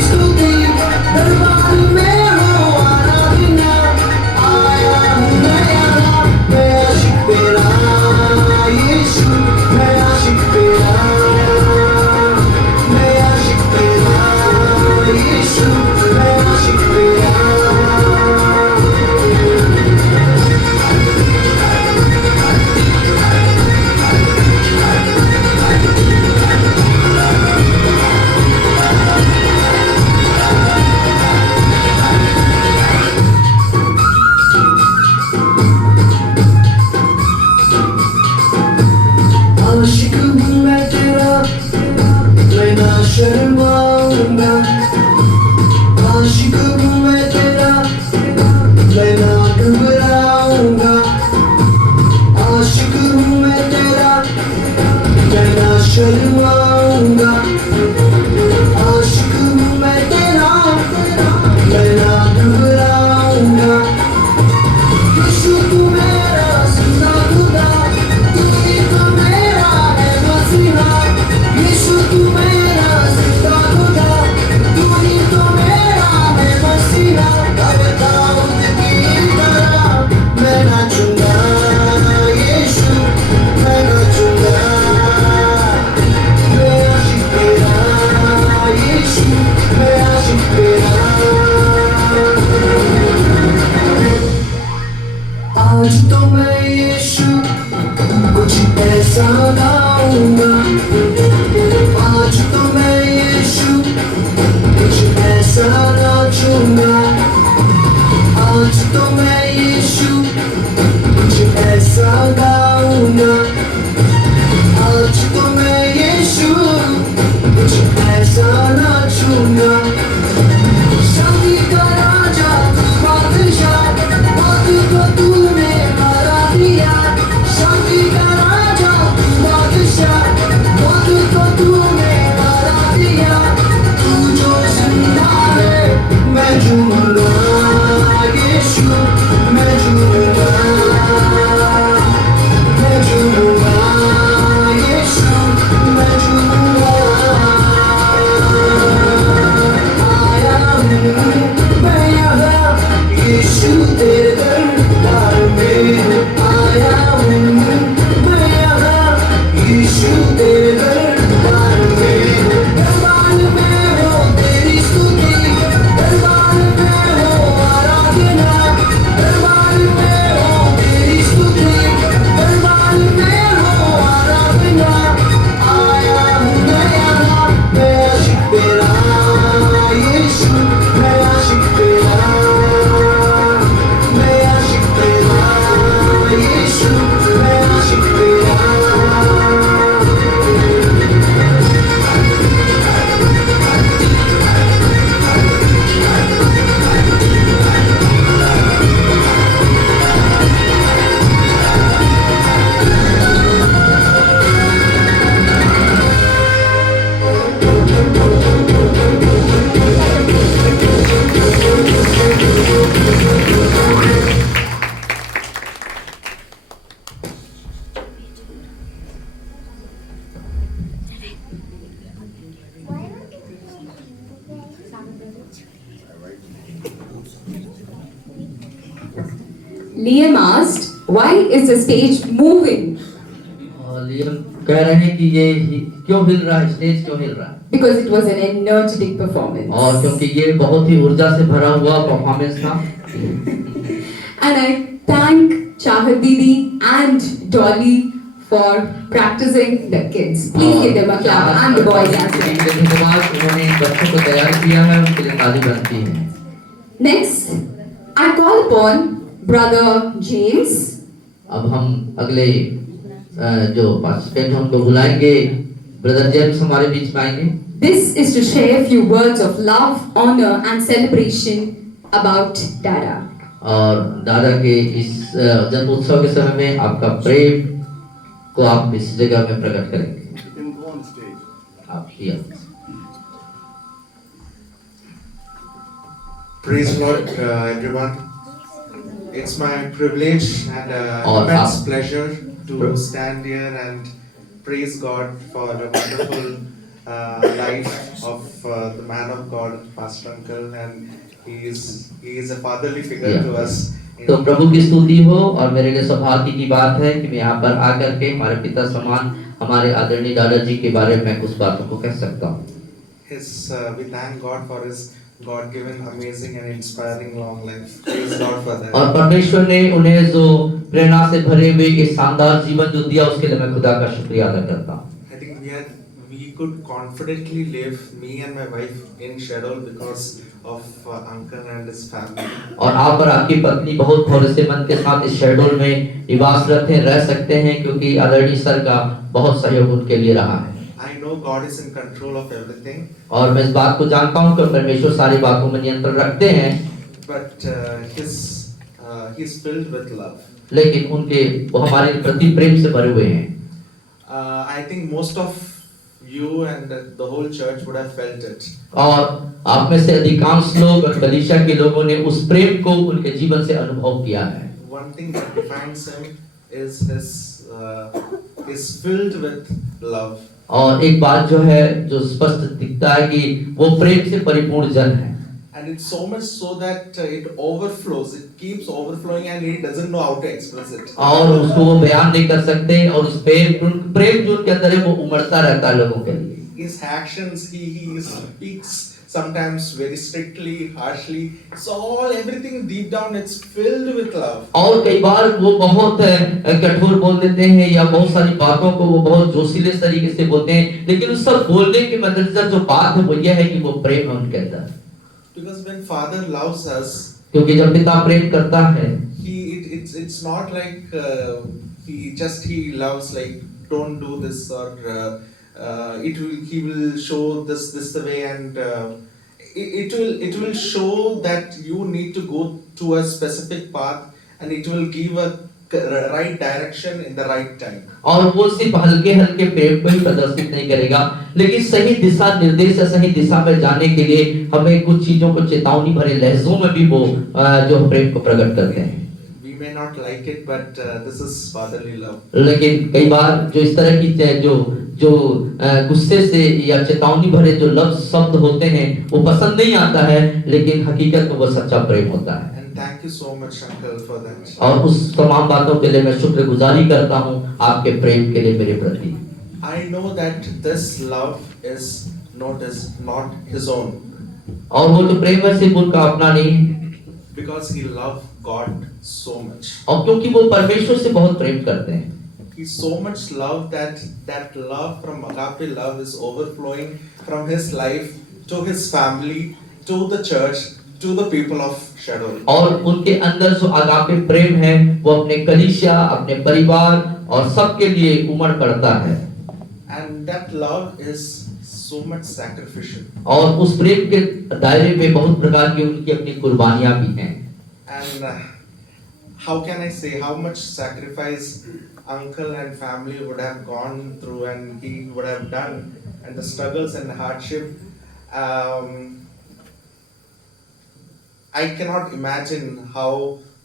स्तुति Liam asked, why is the stage moving? और लियम कह रहे हैं कि ये क्यों हिल रहा है, स्टेज क्यों हिल रहा है? Because it was an energetic performance. और क्योंकि ये बहुत ही ऊर्जा से भरा हुआ परफॉर्मेंस था। And I thank Chahat Didi and Dolly for practicing the kids. Please give them a clap and the boys as well. धन्यवाद, उन्होंने बच्चों को तैयार किया है, उनके लिए ताली बनती है। Next, I call upon Brother James. अब हम अगले जो पार्टिसिपेंट हैं उनको बुलाएंगे। ब्रदर जेम्स हमारे बीच में आएंगे। This is to share a few words of love, honor and celebration about Dada. और दादा के इस जन्म उत्सव के समय में आपका प्रेम को आप इस जगह में प्रकट करेंगे। आप here. Praise Lord, everyone. It's my privilege and और immense आप- pleasure to stand here and praise God for the wonderful life of the man of God, Pastor Uncle, and he is a fatherly figure Yeah. to us. तो प्रभु की स्तुति हो। और मेरे लिए सौभाग्य की बात है कि मैं यहाँ पर आकर के हमारे पिता समान हमारे आदरणीय दादाजी के बारे में कुछ बातों को कह सकता हूँ। We thank God for his God-given, amazing and inspiring long life. Praise God for that. और परमेश्वर ने उन्हें जो प्रेरणा से भरे हुए ये शानदार जीवन जो दिया उसके लिए मैं खुदा का शुक्रिया अदा करता हूँ। I think we could confidently live, me and my wife, in Shadol because of Uncle and his family. और आप और आपकी पत्नी बहुत भरोसेमंद के साथ इस शेड्यूल में निवासरत हैं, रह सकते हैं क्योंकि आदरणीय सर का बहुत सहयोग उनके लिए रहा है। I know God is in control of everything. और मैं इस बात को जानता हूँ कि परमेश्वर सारी बातों में नियंत्रण रखते हैं। But he's filled with love. लेकिन उनके वो हमारे प्रति प्रेम से भरे हुए हैं। I think most of you and the whole church would have felt it. और आप में से अधिकांश लोग और कलीसिया के लोगों ने उस प्रेम को उनके जीवन से अनुभव किया है। One thing that defines him is filled with love. और एक बात जो है जो स्पष्ट दिखता है कि वो प्रेम से परिपूर्ण जन है। And it's so much so that it overflows, it keeps overflowing and he doesn't know how to express it. और उसको वो बयान नहीं कर सकते और उस प्रेम जो उनके अंदर है वो उमड़ता रहता है लोगों के लिए। His actions, he speaks sometimes very strictly, harshly. It's all everything deep down, it's filled with love. और कई बार वो बहुत कठोर बोल देते हैं या बहुत सारी बातों को वो बहुत जोशीले तरीके से बोलते हैं, लेकिन उस सब बोलने के मद्देनजर जो बात है वो ये है कि वो प्रेम है उनके अंदर। Because when Father loves us, क्योंकि जब पिता प्रेम करता है, it's not like he loves like don't do this or he will show this the way and it will show that you need to go to a specific path and it will give a right direction in the right time. और वो सिर्फ हल्के हल्के प्रेम को ही प्रदर्शित नहीं करेगा, लेकिन सही दिशा निर्देश या सही दिशा में जाने के लिए हमें कुछ चीजों को चेतावनी भरे लहजों में भी वो जो प्रेम को प्रकट करते हैं। We may not like it, but this is fatherly love. लेकिन कई बार जो इस तरह की जो गुस्से से या चेतावनी भरे जो लफ्ज शब्द होते हैं वो पसंद नहीं आता है, लेकिन हकीकत में वो सच्चा प्रेम होता है। And thank you so much, Uncle, for that. और उस तमाम बातों के लिए मैं शुक्रगुजारी करता हूँ आपके प्रेम के लिए मेरे प्रति। I know that this love is not his own. और वो जो प्रेम है सिर्फ उनका अपना नहीं, Because he loved God so much. और क्योंकि वो परमेश्वर से बहुत प्रेम करते हैं। He so much loved that love from agape love is overflowing from his life to his family, to the church, to the people of Shadol. और उनके अंदर जो अगापे प्रेम है वो अपने कलीसिया, अपने परिवार और सबके लिए उमड़ पड़ता है। And that love is so much sacrificial. और उस प्रेम के दायरे में बहुत प्रकार की उनकी अपनी कुर्बानियां भी हैं। And how can I say how much sacrifice Uncle and family would have gone through and he would have done, and the struggles and hardship. I cannot imagine how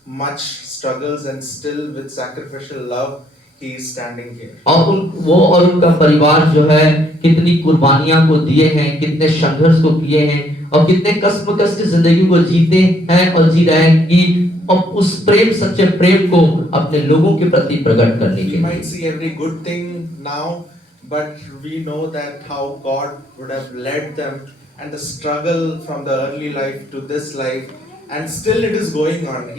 much struggles and still with sacrificial love he is standing here. और वो और उनका परिवार जो है कितनी कुर्बानियां को दिए हैं, कितने संघर्ष को किए हैं और कितने कष्ट की जिंदगी को जीते हैं और जी रहे हैं कि अब उस प्रेम, सच्चे प्रेम को अपने लोगों के प्रति प्रकट करने के We might लिए। see every good thing now, but we know that how God would have led them and the struggle from the early life to this life, and still it is going on.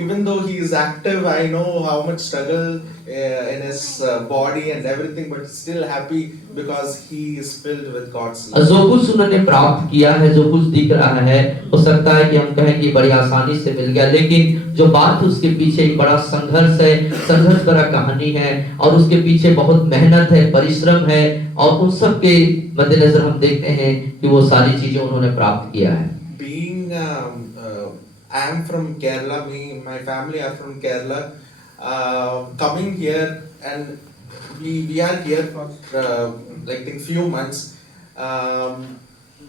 Even though he is active, I know how much struggle in his body and everything, but still happy because he is filled with God's love. जो कुछ उन्होंने प्राप्त किया है, जो कुछ दिख रहा है, हो सकता है कि हम कहें कि बड़ी आसानी से मिल गया, लेकिन जो बात है उसके पीछे एक बड़ा संघर्ष है, संघर्ष भरा कहानी है, और उसके पीछे बहुत मेहनत है, परिश्रम है, और उन सब के मद्देनजर हम देखते हैं कि वो सारी चीजें उन्होंने प्राप्त किया है। Being I am from Kerala, my family are from Kerala. Coming here, and we are here for like in few months.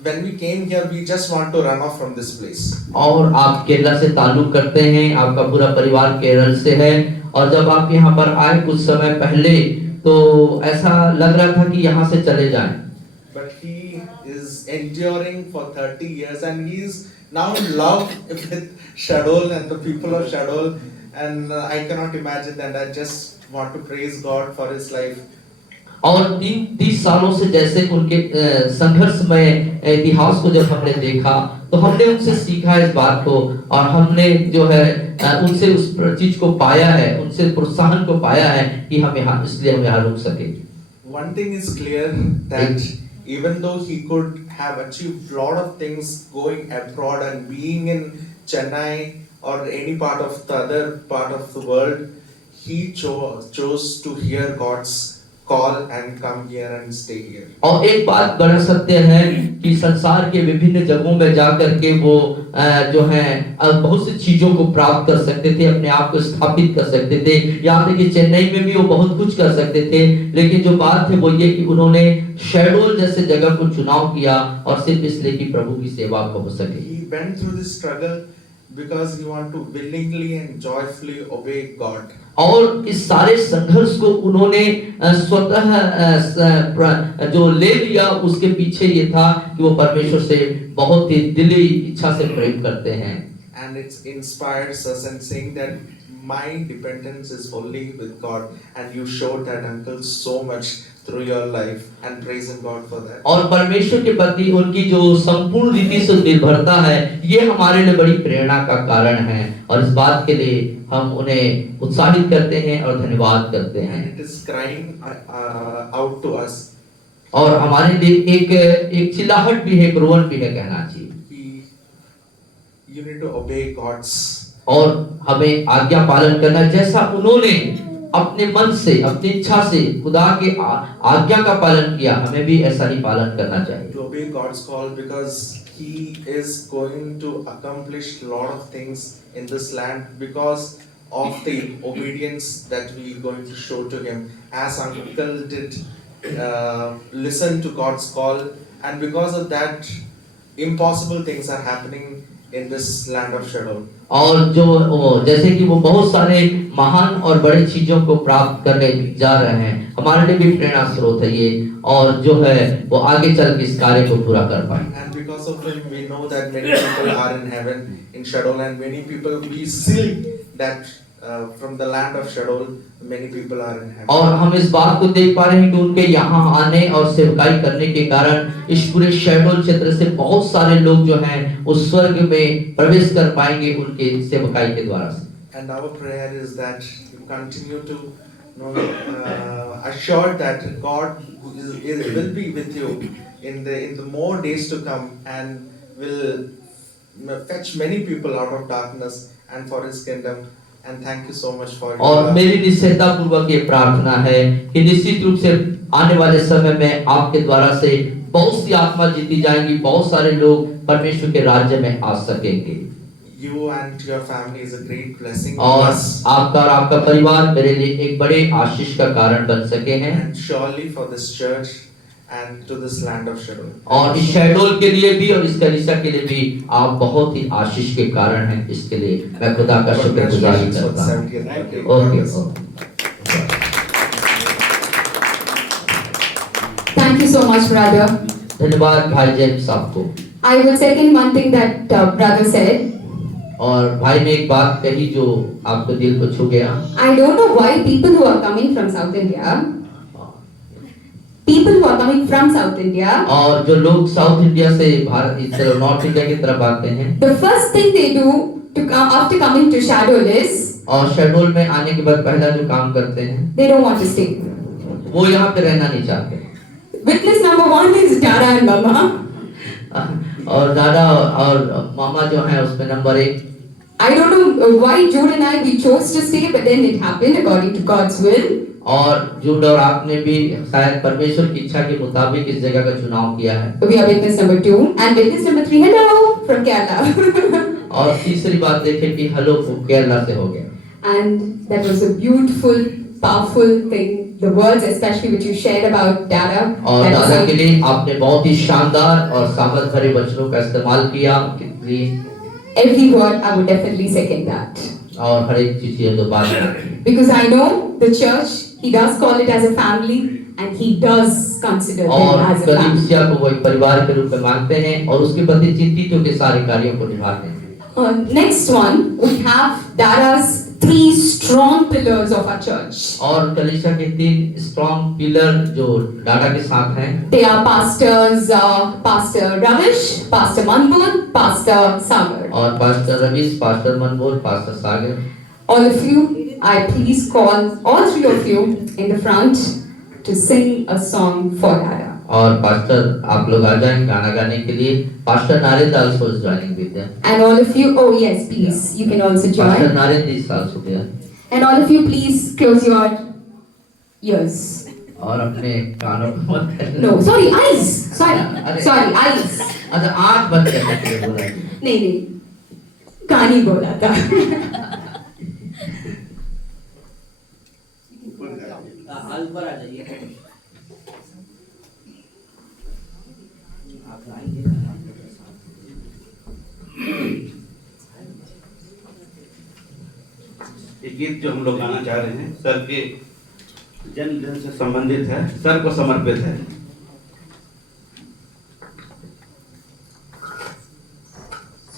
When we came here, we just want to run off from this place. और आप केरला से ताल्लुक करते हैं, आपका पूरा परिवार केरल से है, और जब आप यहाँ पर आए कुछ समय पहले तो ऐसा लग रहा था कि यहाँ से चले जाएं। But he is enduring for 30 years, and he is now in love with Shadol and the people of Shadol, and I cannot imagine that. I just want to praise God for his life. और 30 सालों से जैसे उनके संघर्षमय इतिहास को जब हमने देखा तो हमने उनसे सीखा इस बात को, और हमने जो है उनसे उस चीज को पाया है, उनसे प्रोत्साहन को पाया है कि हम यहाँ, इसलिए हम यहाँ रुक सके। One thing is clear, that even though he could have achieved a lot of things going abroad and being in Chennai or any part of the other part of the world, he chose to hear God's call and come here and stay here. और एक बात बड़ा सत्य है कि संसार के विभिन्न जगहों में जाकर के वो जो है बहुत सी चीजों को प्राप्त कर सकते थे, अपने आप को स्थापित कर सकते थे, यहाँ तक कि चेन्नई में भी वो बहुत कुछ कर सकते थे, लेकिन जो बात है वो ये कि उन्होंने शेडोल जैसे जगह को चुनाव किया, और सिर्फ इसलिए कि प्रभु की सेवा को हो सके। He went through this struggle because he wanted to willingly and joyfully obey God. और इस सारे संघर्ष को उन्होंने स्वतः जो ले लिया, उसके पीछे ये था कि वो परमेश्वर से बहुत ही दिली इच्छा से प्रेम करते हैं। And it inspires us and saying that my dependence is wholly with God, and you showed that, uncle, so much through your life, and praising God for that. और परमेश्वर के प्रति उनकी जो संपूर्ण रीति से निर्भरता है, ये हमारे लिए बड़ी प्रेरणा का कारण है, और इस बात के लिए हम उन्हें उत्साहित करते हैं और धन्यवाद करते हैं। And it is crying out to us. और हमारे लिए एक चिल्लाहट भी है, एक रोवन भी है, कहना चाहिए। You need to obey God's. और हमें आज्ञा पालन करना, जैसा उन्होंने अपने मन से, अपनी इच्छा से खुदा के आज्ञा का पालन किया, हमें भी ऐसा ही पालन करना चाहिए। To obey God's call, because He is going to accomplish a lot of things in this land because of the obedience that we are going to show to Him. As uncle did listen to God's call, and because of that, impossible things are happening in this land of Shadow. और जो जैसे कि वो बहुत सारे महान और बड़े चीजों को प्राप्त करने जा रहे हैं, हमारे लिए भी प्रेरणा स्रोत है ये, और जो है वो आगे चल के इस कार्य को पूरा कर पाए। And because of him, we know that many people are in heaven in Shadow, and many people we see that from the land of Shadow, many people are in heaven. और हम इस बात को देख पा रहे हैं कि उनके यहाँ आने और सेवकाई करने के कारण इस पूरे शैडोल क्षेत्र से बहुत सारे लोग जो हैं उस स्वर्ग में प्रवेश कर पाएंगे उनके सेवकाई के द्वारा से। And our prayer is that you continue to assured that God will be with you in the more days to come, and will fetch many people out of darkness and for His kingdom. And thank you so much for. और मेरी निश्चयता पूर्वक ये प्रार्थना है कि निश्चित रूप से आने वाले समय में आपके द्वारा से बहुत सी आत्मा जीती जाएंगी, बहुत सारे लोग परमेश्वर के राज्य में आ सकेंगे। You and your family is a great blessing. और आपका और आपका परिवार मेरे लिए एक बड़े आशीष का कारण बन सके हैं। And surely for this church and to this land of Shadow. और इस शैडोल के लिए भी और इस कलीसिया के लिए भी आप बहुत ही आशीष के कारण हैं, इसके लिए मैं खुदा का शुक्रगुजारी करता हूँ। Okay. Thank you so much, brother. धन्यवाद भाई जेम्स आपको। I will second one thing that brother said. और भाई ने एक बात कही जो आपको दिल को छू गया। I don't know why people who are coming from South India, और जो लोग साउथ इंडिया से भारत इस तरफ नॉर्थ इंडिया की तरफ आते हैं, the first thing they do to come after coming to Shadol is और शेड्यूल में आने के बाद पहला जो काम करते हैं, they don't want to stay. वो यहाँ पे रहना नहीं चाहते। Witness number one is Dada and Mama. और दादा और मामा जो है उसमें number 1। I don't know why Jude and I we chose to stay, but then it happened according to God's will. और जूड और आपने भी शायद परमेश्वर की इच्छा के मुताबिक इस जगह का चुनाव किया है। We are witness number 2 and witness number 3. Hello from Kerala. और तीसरी बात देखें कि हेलो केरला से हो गया। And that was a beautiful, powerful thing. The words, especially which you shared about Dada. और दादा के लिए आपने बहुत ही शानदार और सामर्थ भरे वचनों का इस्तेमाल किया। Every word, I would definitely second that. और हर एक चीज ये तो बात है। Because I know the church, he does call it as a family, and he does consider them और as a family. कलीसिया को वो एक परिवार के रूप में मानते हैं और उसके प्रति चिंतित होकर सारे कार्यों को निभाते हैं। Next one, we have Dada's 3 strong pillars of our church. और कलीसिया के 3 स्ट्रॉन्ग पिलर जो डाटा के साथ हैं। They are pastors, Pastor Ravish, Pastor Manbul, Pastor Sagar. और pastor Ravish, pastor Manbol, pastor Sagar. All of you, I please call all 3 of you in the front to sing a song for Dada. और pastor आप लोग आ जाएं गाना गाने के लिए। Pastor Narendra also is joining with them. And all of you, oh yes, please, you can also pastor join. Narendra is also there. And all of you, please close your ears. और अपने कानों को बंद कर No, sorry, eyes. Sorry, अरे- sorry, eyes. अच्छा आँख बंद करने के लिए बोला है। नहीं नहीं, कहानी बोला था. ऊपर आ जाइए। ये गीत जो हम लोग गाना चाह रहे हैं सर के जन्मदिन से संबंधित है, सर को समर्पित है।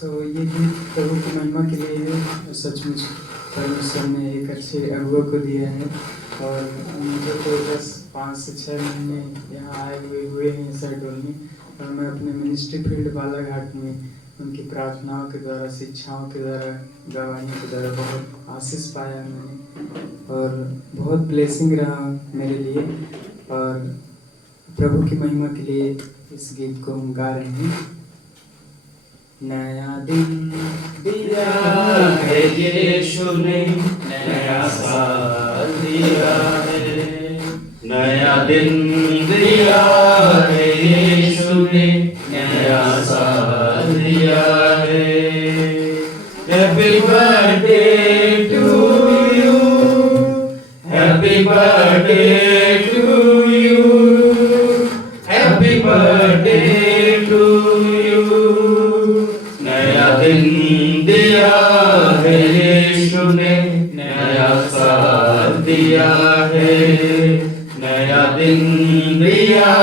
ये गीत प्रभु की महिमा के लिए है। सचमुच परमेश्वर ने एक अच्छे अगुआ को दिया है और मुझे तो बस 5 से 6 महीने यहाँ आए हुए हैं शहडोल में, और मैं अपने मिनिस्ट्री फील्ड बालाघाट में उनकी प्रार्थनाओं के द्वारा, शिक्षाओं के द्वारा, गवाहियों के द्वारा बहुत आशीष पाया मैंने और बहुत ब्लेसिंग रहा मेरे लिए। और प्रभु की महिमा के लिए इस गीत को हम गा रहे हैं। नया दिन दिया है यीशु ने, नया साल दिया है, नया दिन दिया है यीशु ने, नया साल दिया है। Happy birthday to you, happy birthday to you, happy birthday to you. नया दिन दिया है यीशु ने, नया साल दिया है, नया दिन दिया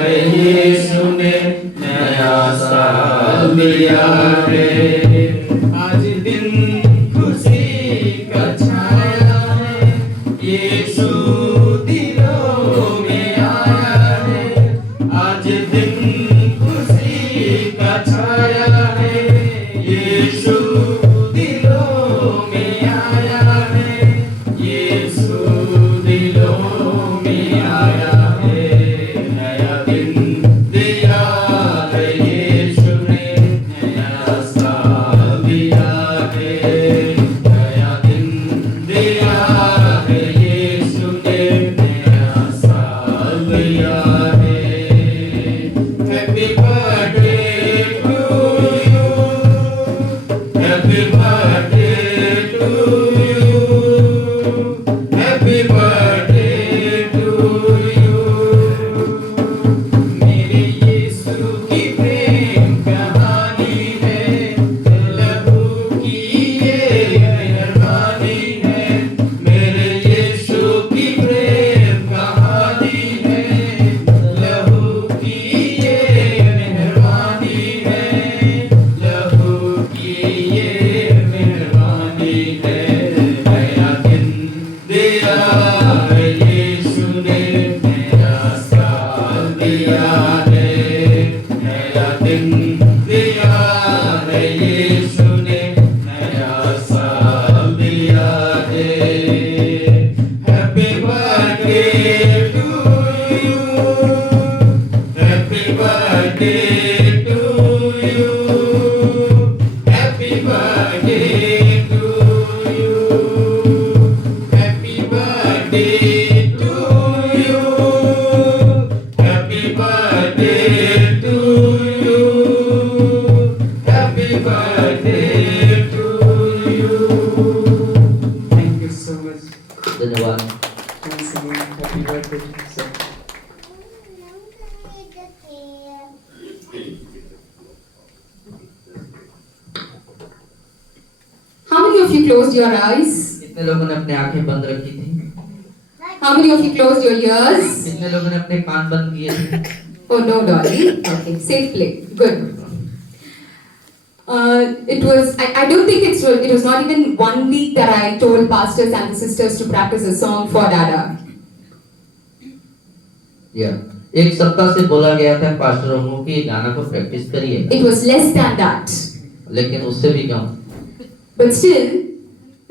है यीशु ने, नया साल दिया है। आज दिन खुशी का छाया है, यीशु दिलों में आया है। आज दिन खुशी का छाया है, यीशु दिलों में आया है, यीशु दिलों में आया है। नया दिन दिया है यीशु ने, नया साल of you closed your eyes? कितने लोगों ने अपनी आंखें बंद रखी थी? How many of you closed your ears? कितने लोगों ने अपने कान बंद किए थे? Oh no, Dolly. Okay, safe play. Good. It was. I don't think it was not even 1 week that I told pastors and the sisters to practice a song for Dada. एक सप्ताह से बोला गया था पास्टरों को कि गाना को प्रैक्टिस करिए। It was less than that. लेकिन उससे भी कम। But still,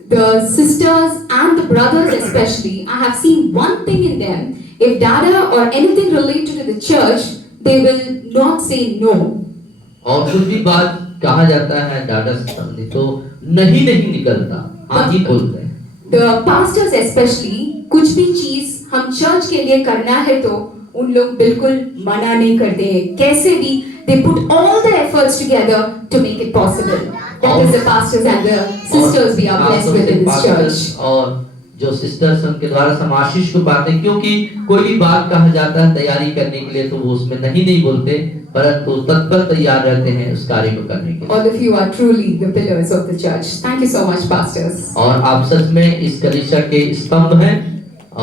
the sisters and the brothers especially, I have seen one thing in them. If Dada or anything related to the church, they will not say no. और कुछ भी बात कहा जाता है डाटा से संबंधित तो नहीं निकलता, हाँ ही बोलते हैं। The pastors especially, कुछ भी चीज हम चर्च के लिए करना है तो उन लोग बिल्कुल मना नहीं करते हैं। कैसे भी they put all the efforts together to make it possible. That is the pastors and the sisters we are blessed with in this church. और जो सिस्टर्स उनके द्वारा हम आशीष को पाते हैं, क्योंकि कोई भी बात कहा जाता है तैयारी करने के लिए तो वो उसमें नहीं बोलते, परंतु तत्पर तैयार रहते हैं उस कार्य को करने के लिए। All of you are truly the pillars of the church. Thank you so much, pastors. और आप सच में इस कलीसिया के स्तंभ हैं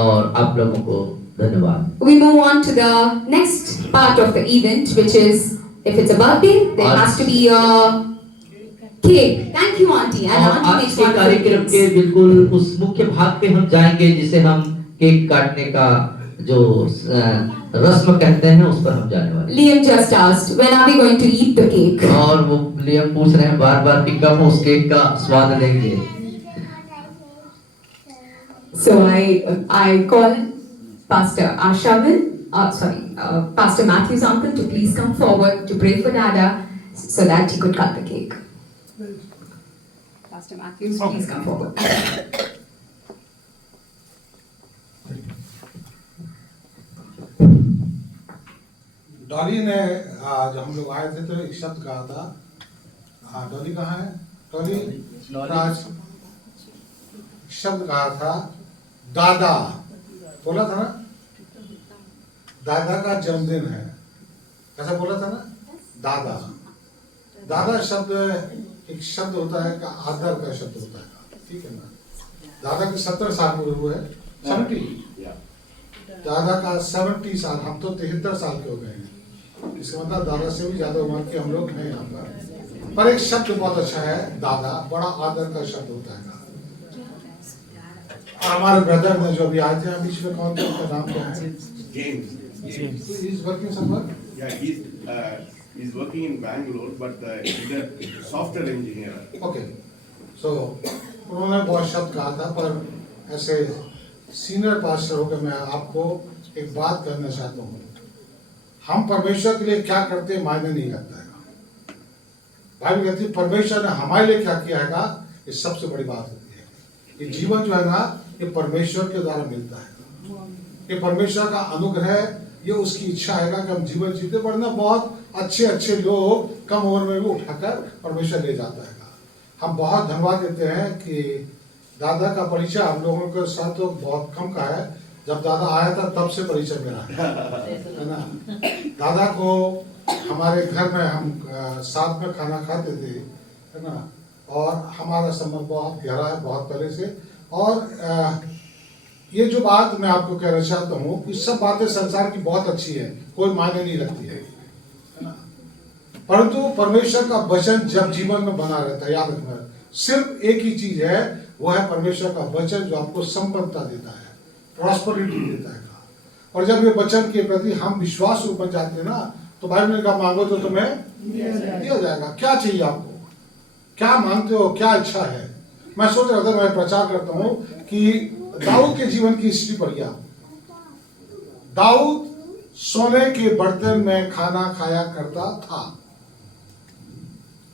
और आप लोगों को धन्यवाद। We move on to the next part of the event, which is if it's a birthday, there has to be a cake. Thank you, auntie. And auntie आज makes के wonderful कार्यक्रम cakes. के बिल्कुल उस मुख्य भाग पे हम जाएंगे जिसे हम केक काटने का जो रस्म कहते हैं उस पर हम जाने वाले हैं। Liam just asked, when are we going to eat the cake? और वो लियम पूछ रहे हैं बार-बार कि कब उस केक का स्वाद लेंगे। So I call Pastor Ashavan, Pastor Matthew's uncle to please come forward to pray for Dada so that he could cut the cake. Pastor Matthews, please come forward. Dolly ने जब हम लोग आए थे तो एक शब्द कहा था, डॉली कहाँ है? डॉली राज शब्द कहा था दादा, बोला था ना, दादा का जन्मदिन है, ऐसा बोला था ना, दादा। दादा शब्द एक शब्द होता है का आदर का शब्द होता है, ठीक है ना। दादा के 70 साल पूरे हुए, 70, दादा का 70 साल, हम तो 73 साल के हो गए हैं, इसका मतलब दादा से भी ज्यादा उम्र के हम लोग हैं यहाँ पर एक शब्द बहुत अच्छा है दादा, बड़ा आदर का शब्द होता है। और हमारे ब्रदर ने जो अभी आए थे बीच में, कौन थे, उनका नाम क्या है? James. He's working somewhere? Yeah, he's working in Bangalore, but he's a software engineer. Okay. So उन्होंने बहुत शब्द कहा था, पर ऐसे सीनियर पास्टर होकर मैं आपको एक बात करना चाहता हूँ। हम परमेश्वर के लिए क्या करते हैं मायने नहीं रखता है। बाइबल कहती है परमेश्वर ने हमारे लिए क्या किया है, ये सबसे बड़ी बात होती है। ये जीवन जो है ना, ये परमेश्वर के द्वारा मिलता है, ये परमेश्वर का अनुग्रह है, ये उसकी इच्छा है कि हम जीवन जीते, वरना बहुत अच्छे लोग कम उम्र में भी उठाकर परमेश्वर ले जाता है। हम बहुत धन्यवाद देते हैं कि दादा का परिचय हम लोगों के साथ तो बहुत कम का है, जब दादा आया था तब से परिचय मेरा है ना। दादा को हमारे घर में हम साथ में खाना खाते थे, है ना, और हमारा संबंध बहुत गहरा है, बहुत पहले से। और ये जो बात मैं आपको कहना चाहता हूँ कि सब बातें संसार की बहुत अच्छी है, कोई मायने नहीं रखती है ना, परंतु परमेश्वर का वचन जब जीवन में बना रहता है, याद रखना, सिर्फ एक ही चीज है, वो है परमेश्वर का वचन जो आपको संपन्नता देता है, प्रॉस्पेरिटी देता है। और जब ये वचन के प्रति हम विश्वास रूप में जाते हैं ना, तो बाइबल ने कहा मांगो तो तुम्हें दिया जाएगा। क्या चाहिए आपको, क्या मांगते हो, क्या इच्छा है? मैं सोच रहा था, मैं प्रचार करता हूँ कि दाऊद के जीवन की हिस्ट्री पढ़ गया। दाऊद सोने के बर्तन में खाना खाया करता था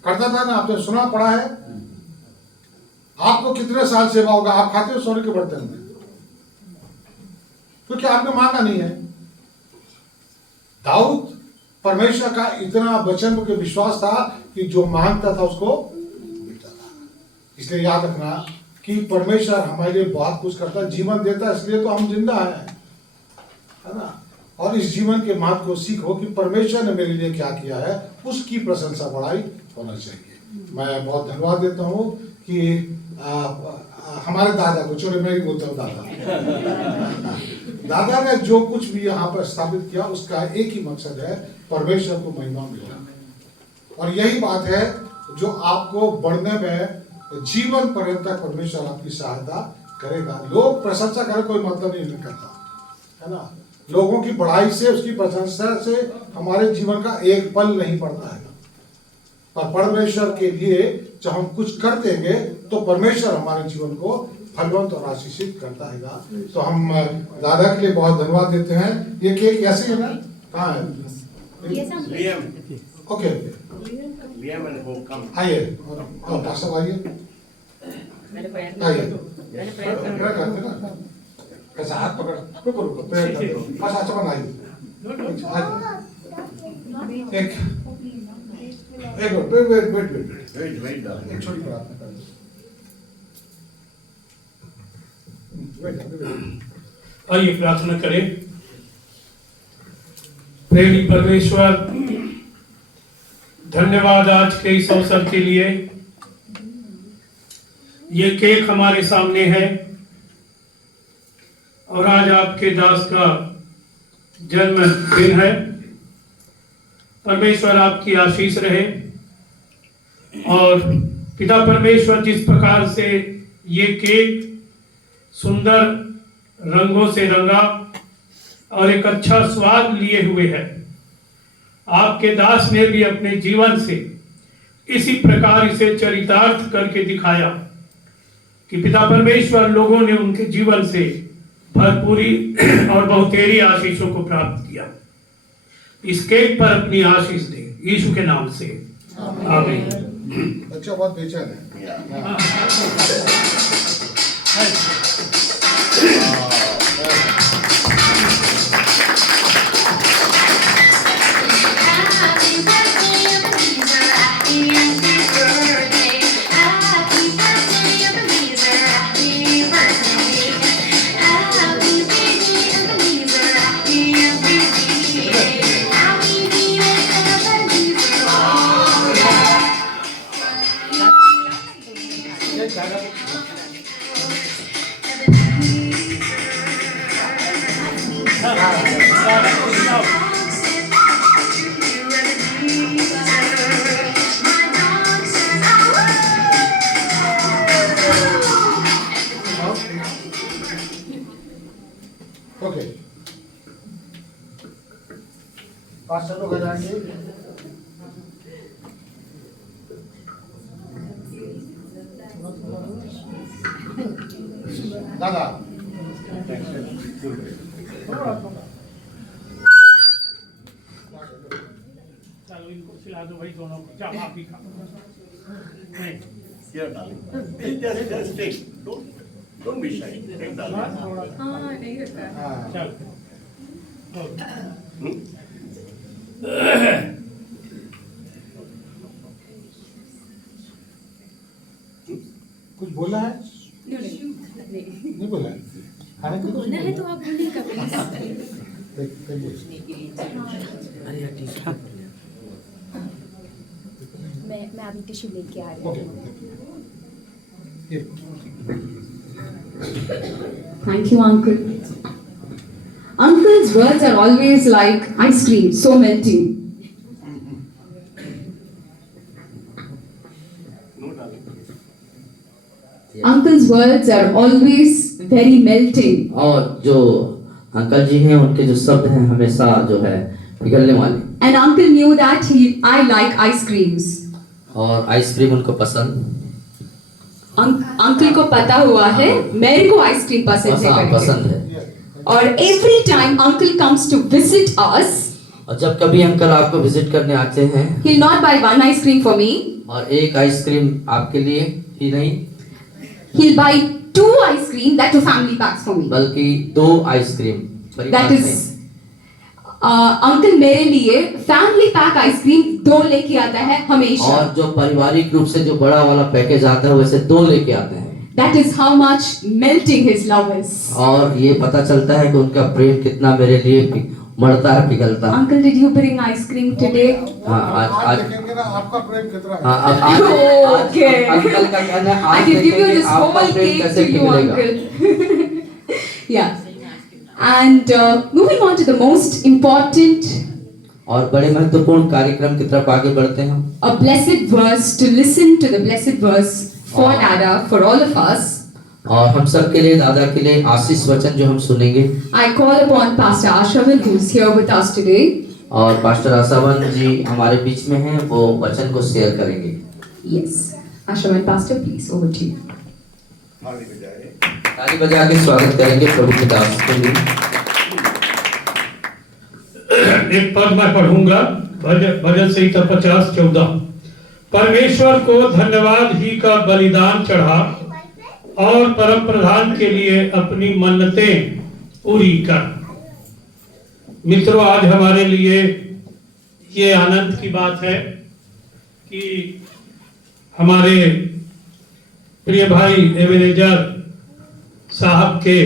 ना, आपने सुना पढ़ा है? आपको कितने साल सेवा होगा, आप खाते हो सोने के बर्तन में? क्योंकि आपने मांगा नहीं है। दाऊद परमेश्वर का इतना वचन के विश्वास था कि जो मांगता था उसको मिलता था। इसलिए याद रखना कि परमेश्वर हमारे लिए बहुत कुछ करता है, जीवन देता है, इसलिए तो हम जिंदा है ना। और इस जीवन के महत्व को सीखो कि परमेश्वर ने मेरे लिए क्या किया है, उसकी प्रशंसा बढ़ाई होना चाहिए। मैं बहुत धन्यवाद देता हूँ कि हमारे दादा को, चलो मैं ही बोलता हूँ दादा ने जो कुछ भी यहाँ पर स्थापित किया उसका एक ही मकसद है, परमेश्वर को महिमा मिलना। और यही बात है जो आपको बढ़ने में जीवन पर्यंत तक परमेश्वर आपकी सहायता करेगा। लोग प्रशंसा करे कोई मतलब नहीं करता है ना, लोगों की बढ़ाई से, उसकी प्रशंसा से हमारे जीवन का एक पल नहीं पड़ता है। पर परमेश्वर के लिए जब हम कुछ कर देंगे तो परमेश्वर हमारे जीवन को फलवंत और आशीषित करता है। तो हम दादा के लिए बहुत धन्यवाद देते हैं। ये केक ऐसे है ना, कहाँ है? ओके, आइए और पास आइए, आइए कैसा हाथ पकड़, रुको रुको, पैर कर दो, बस अच्छा बनाइए। एक वेट, एक छोटी प्रार्थना कर दो। आइए प्रार्थना करें। प्रेमी परमेश्वर, धन्यवाद आज के इस अवसर के लिए। ये केक हमारे सामने है और आज आपके दास का जन्मदिन है। परमेश्वर आपकी आशीष रहे और पिता परमेश्वर जिस प्रकार से ये केक सुंदर रंगों से रंगा और एक अच्छा स्वाद लिए हुए है, आपके दास ने भी अपने जीवन से इसी प्रकार इसे चरितार्थ करके दिखाया कि पिता परमेश्वर लोगों ने उनके जीवन से भरपूरी और बहुतेरी आशीषों को प्राप्त किया। इस केक पर अपनी आशीष दे यीशु के नाम से, आमीन। बच्चा बहुत बेचैन है। ओके, पास्टर लोग आ जाएंगे। दादा चलो इनको खिला दो भाई, दोनों को। जाओ आप भी खाओ। Here, darling. Just take. Don't be shy. Take, darling. हाँ नहीं होता। चलो। कुछ बोला है? नहीं बोला है। खाने को बोलना है तो आप बोलिएगा प्लीज। मैं अभी टिश्यू लेके आ रही हूँ। Thank you, Uncle. Uncle's words are always like ice cream, so melting. Uncle's words are always very melting. और जो अंकल जी हैं उनके जो शब्द हैं हमेशा जो है पिघलने वाले। And Uncle knew that I like ice creams. और आइसक्रीम उनको पसंद। अंकल को पता हुआ है मेरे को आइसक्रीम पसंद है। और every time Uncle comes to visit us, और जब कभी अंकल आपको विजिट करने आते हैं, he'll not buy one ice cream for me. और एक आइसक्रीम आपके लिए ही नहीं, he'll buy 2 ice cream, that 2 family packs for me. बल्कि 2 आइसक्रीम। That is, अंकल मेरे लिए फैमिली पैक आइसक्रीम 2 लेके आता है हमेशा। और जो पारिवारिक रूप से जो बड़ा वाला पैकेज आता है वैसे 2 लेके आते हैं। That is how much melting his love is. और ये पता चलता है कि उनका प्रेम कितना मेरे लिए मरता है, पिघलता है। Uncle, did you bring ice cream today? हाँ, आज कहना आपका प्रेम कितना है? हाँ, अब आज Okay. अंकल का कहना है, I आज can give you देखेंगे this आपका whole प्रेम cake कैसे to you, पिघलेगा। uncle. Yeah. And moving on to the most important, और बड़े महत्वपूर्ण कार्यक्रम की तरफ आगे बढ़ते हैं हम। a blessed verse to listen to the blessed verse for Dada, for all of us. और हम सब के लिए, दादा के लिए आशीष वचन जो हम सुनेंगे। I call upon Pastor Ashavan, who is here with us today. और पास्टर आशावन जी हमारे बीच में हैं, वो वचन को शेयर करेंगे। Yes. Ashavan, Pastor, please, over to you. ताली बजा के स्वागत करेंगे प्रभु के दास को भी। एक पद मैं पढ़ूंगा, भजन संहिता 50:14। परमेश्वर को धन्यवाद ही का बलिदान चढ़ा और परम प्रधान के लिए अपनी मन्नतें पूरी कर। मित्रों, आज हमारे लिए ये आनंद की बात है कि हमारे प्रिय भाई एबेनेजर साहब के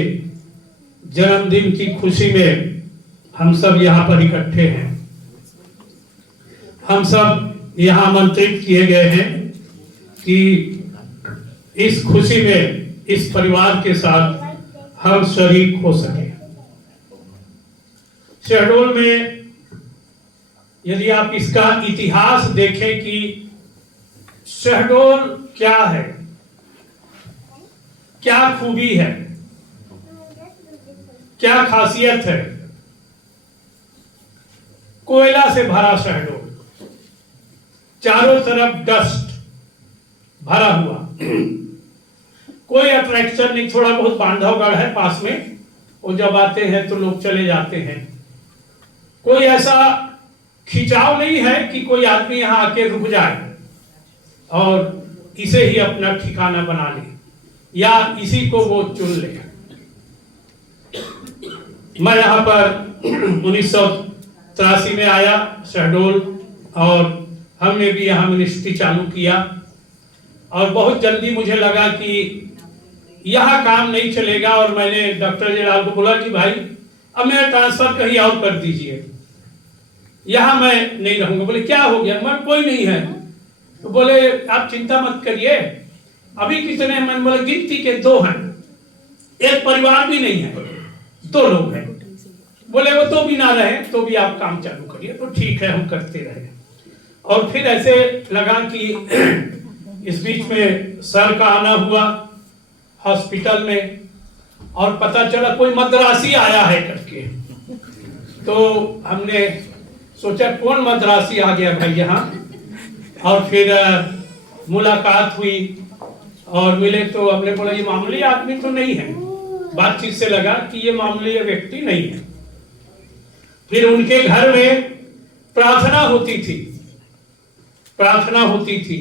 जन्मदिन की खुशी में हम सब यहाँ पर इकट्ठे हैं। हम सब यहाँ आमंत्रित किए गए हैं कि इस खुशी में इस परिवार के साथ हम शरीक हो सके। शहडोल में यदि आप इसका इतिहास देखें कि शहडोल क्या है, क्या खूबी है, क्या खासियत है। कोयला से भरा शहडोल, चारों तरफ डस्ट भरा हुआ, कोई अट्रैक्शन नहीं। थोड़ा बहुत बांधवगढ़ है पास में, वो जब आते हैं तो लोग चले जाते हैं। कोई ऐसा खिंचाव नहीं है कि कोई आदमी यहाँ आके रुक जाए और इसे ही अपना ठिकाना बना ले या इसी को वो चुन ले। मैं यहाँ पर 1983 में आया शहडोल और हमने भी यहाँ मिनिस्ट्री चालू किया और बहुत जल्दी मुझे लगा कि यहाँ काम नहीं चलेगा और मैंने डॉक्टर जलाल को बोला कि भाई अब मेरा ट्रांसफर कहीं और कर दीजिए, यहाँ मैं नहीं रहूंगा। बोले क्या हो गया? मैं कोई नहीं है। तो बोले आप चिंता मत करिए, अभी कितने हैं? मैंने बोला गिनती के 2 हैं, एक परिवार भी नहीं है, 2 लोग हैं। बोले वो तो भी ना रहे तो भी आप काम चालू करिए। तो ठीक है, हम करते रहे। और फिर ऐसे लगा कि इस बीच में सर का आना हुआ हॉस्पिटल में और पता चला कोई मद्रासी आया है करके। तो हमने सोचा कौन मद्रासी आ गया भाई यहाँ, और फिर मुलाकात हुई और मिले तो हमने बोला ये मामूली आदमी तो नहीं है। बातचीत से लगा कि ये मामूली व्यक्ति नहीं है। फिर उनके घर में प्रार्थना होती थी,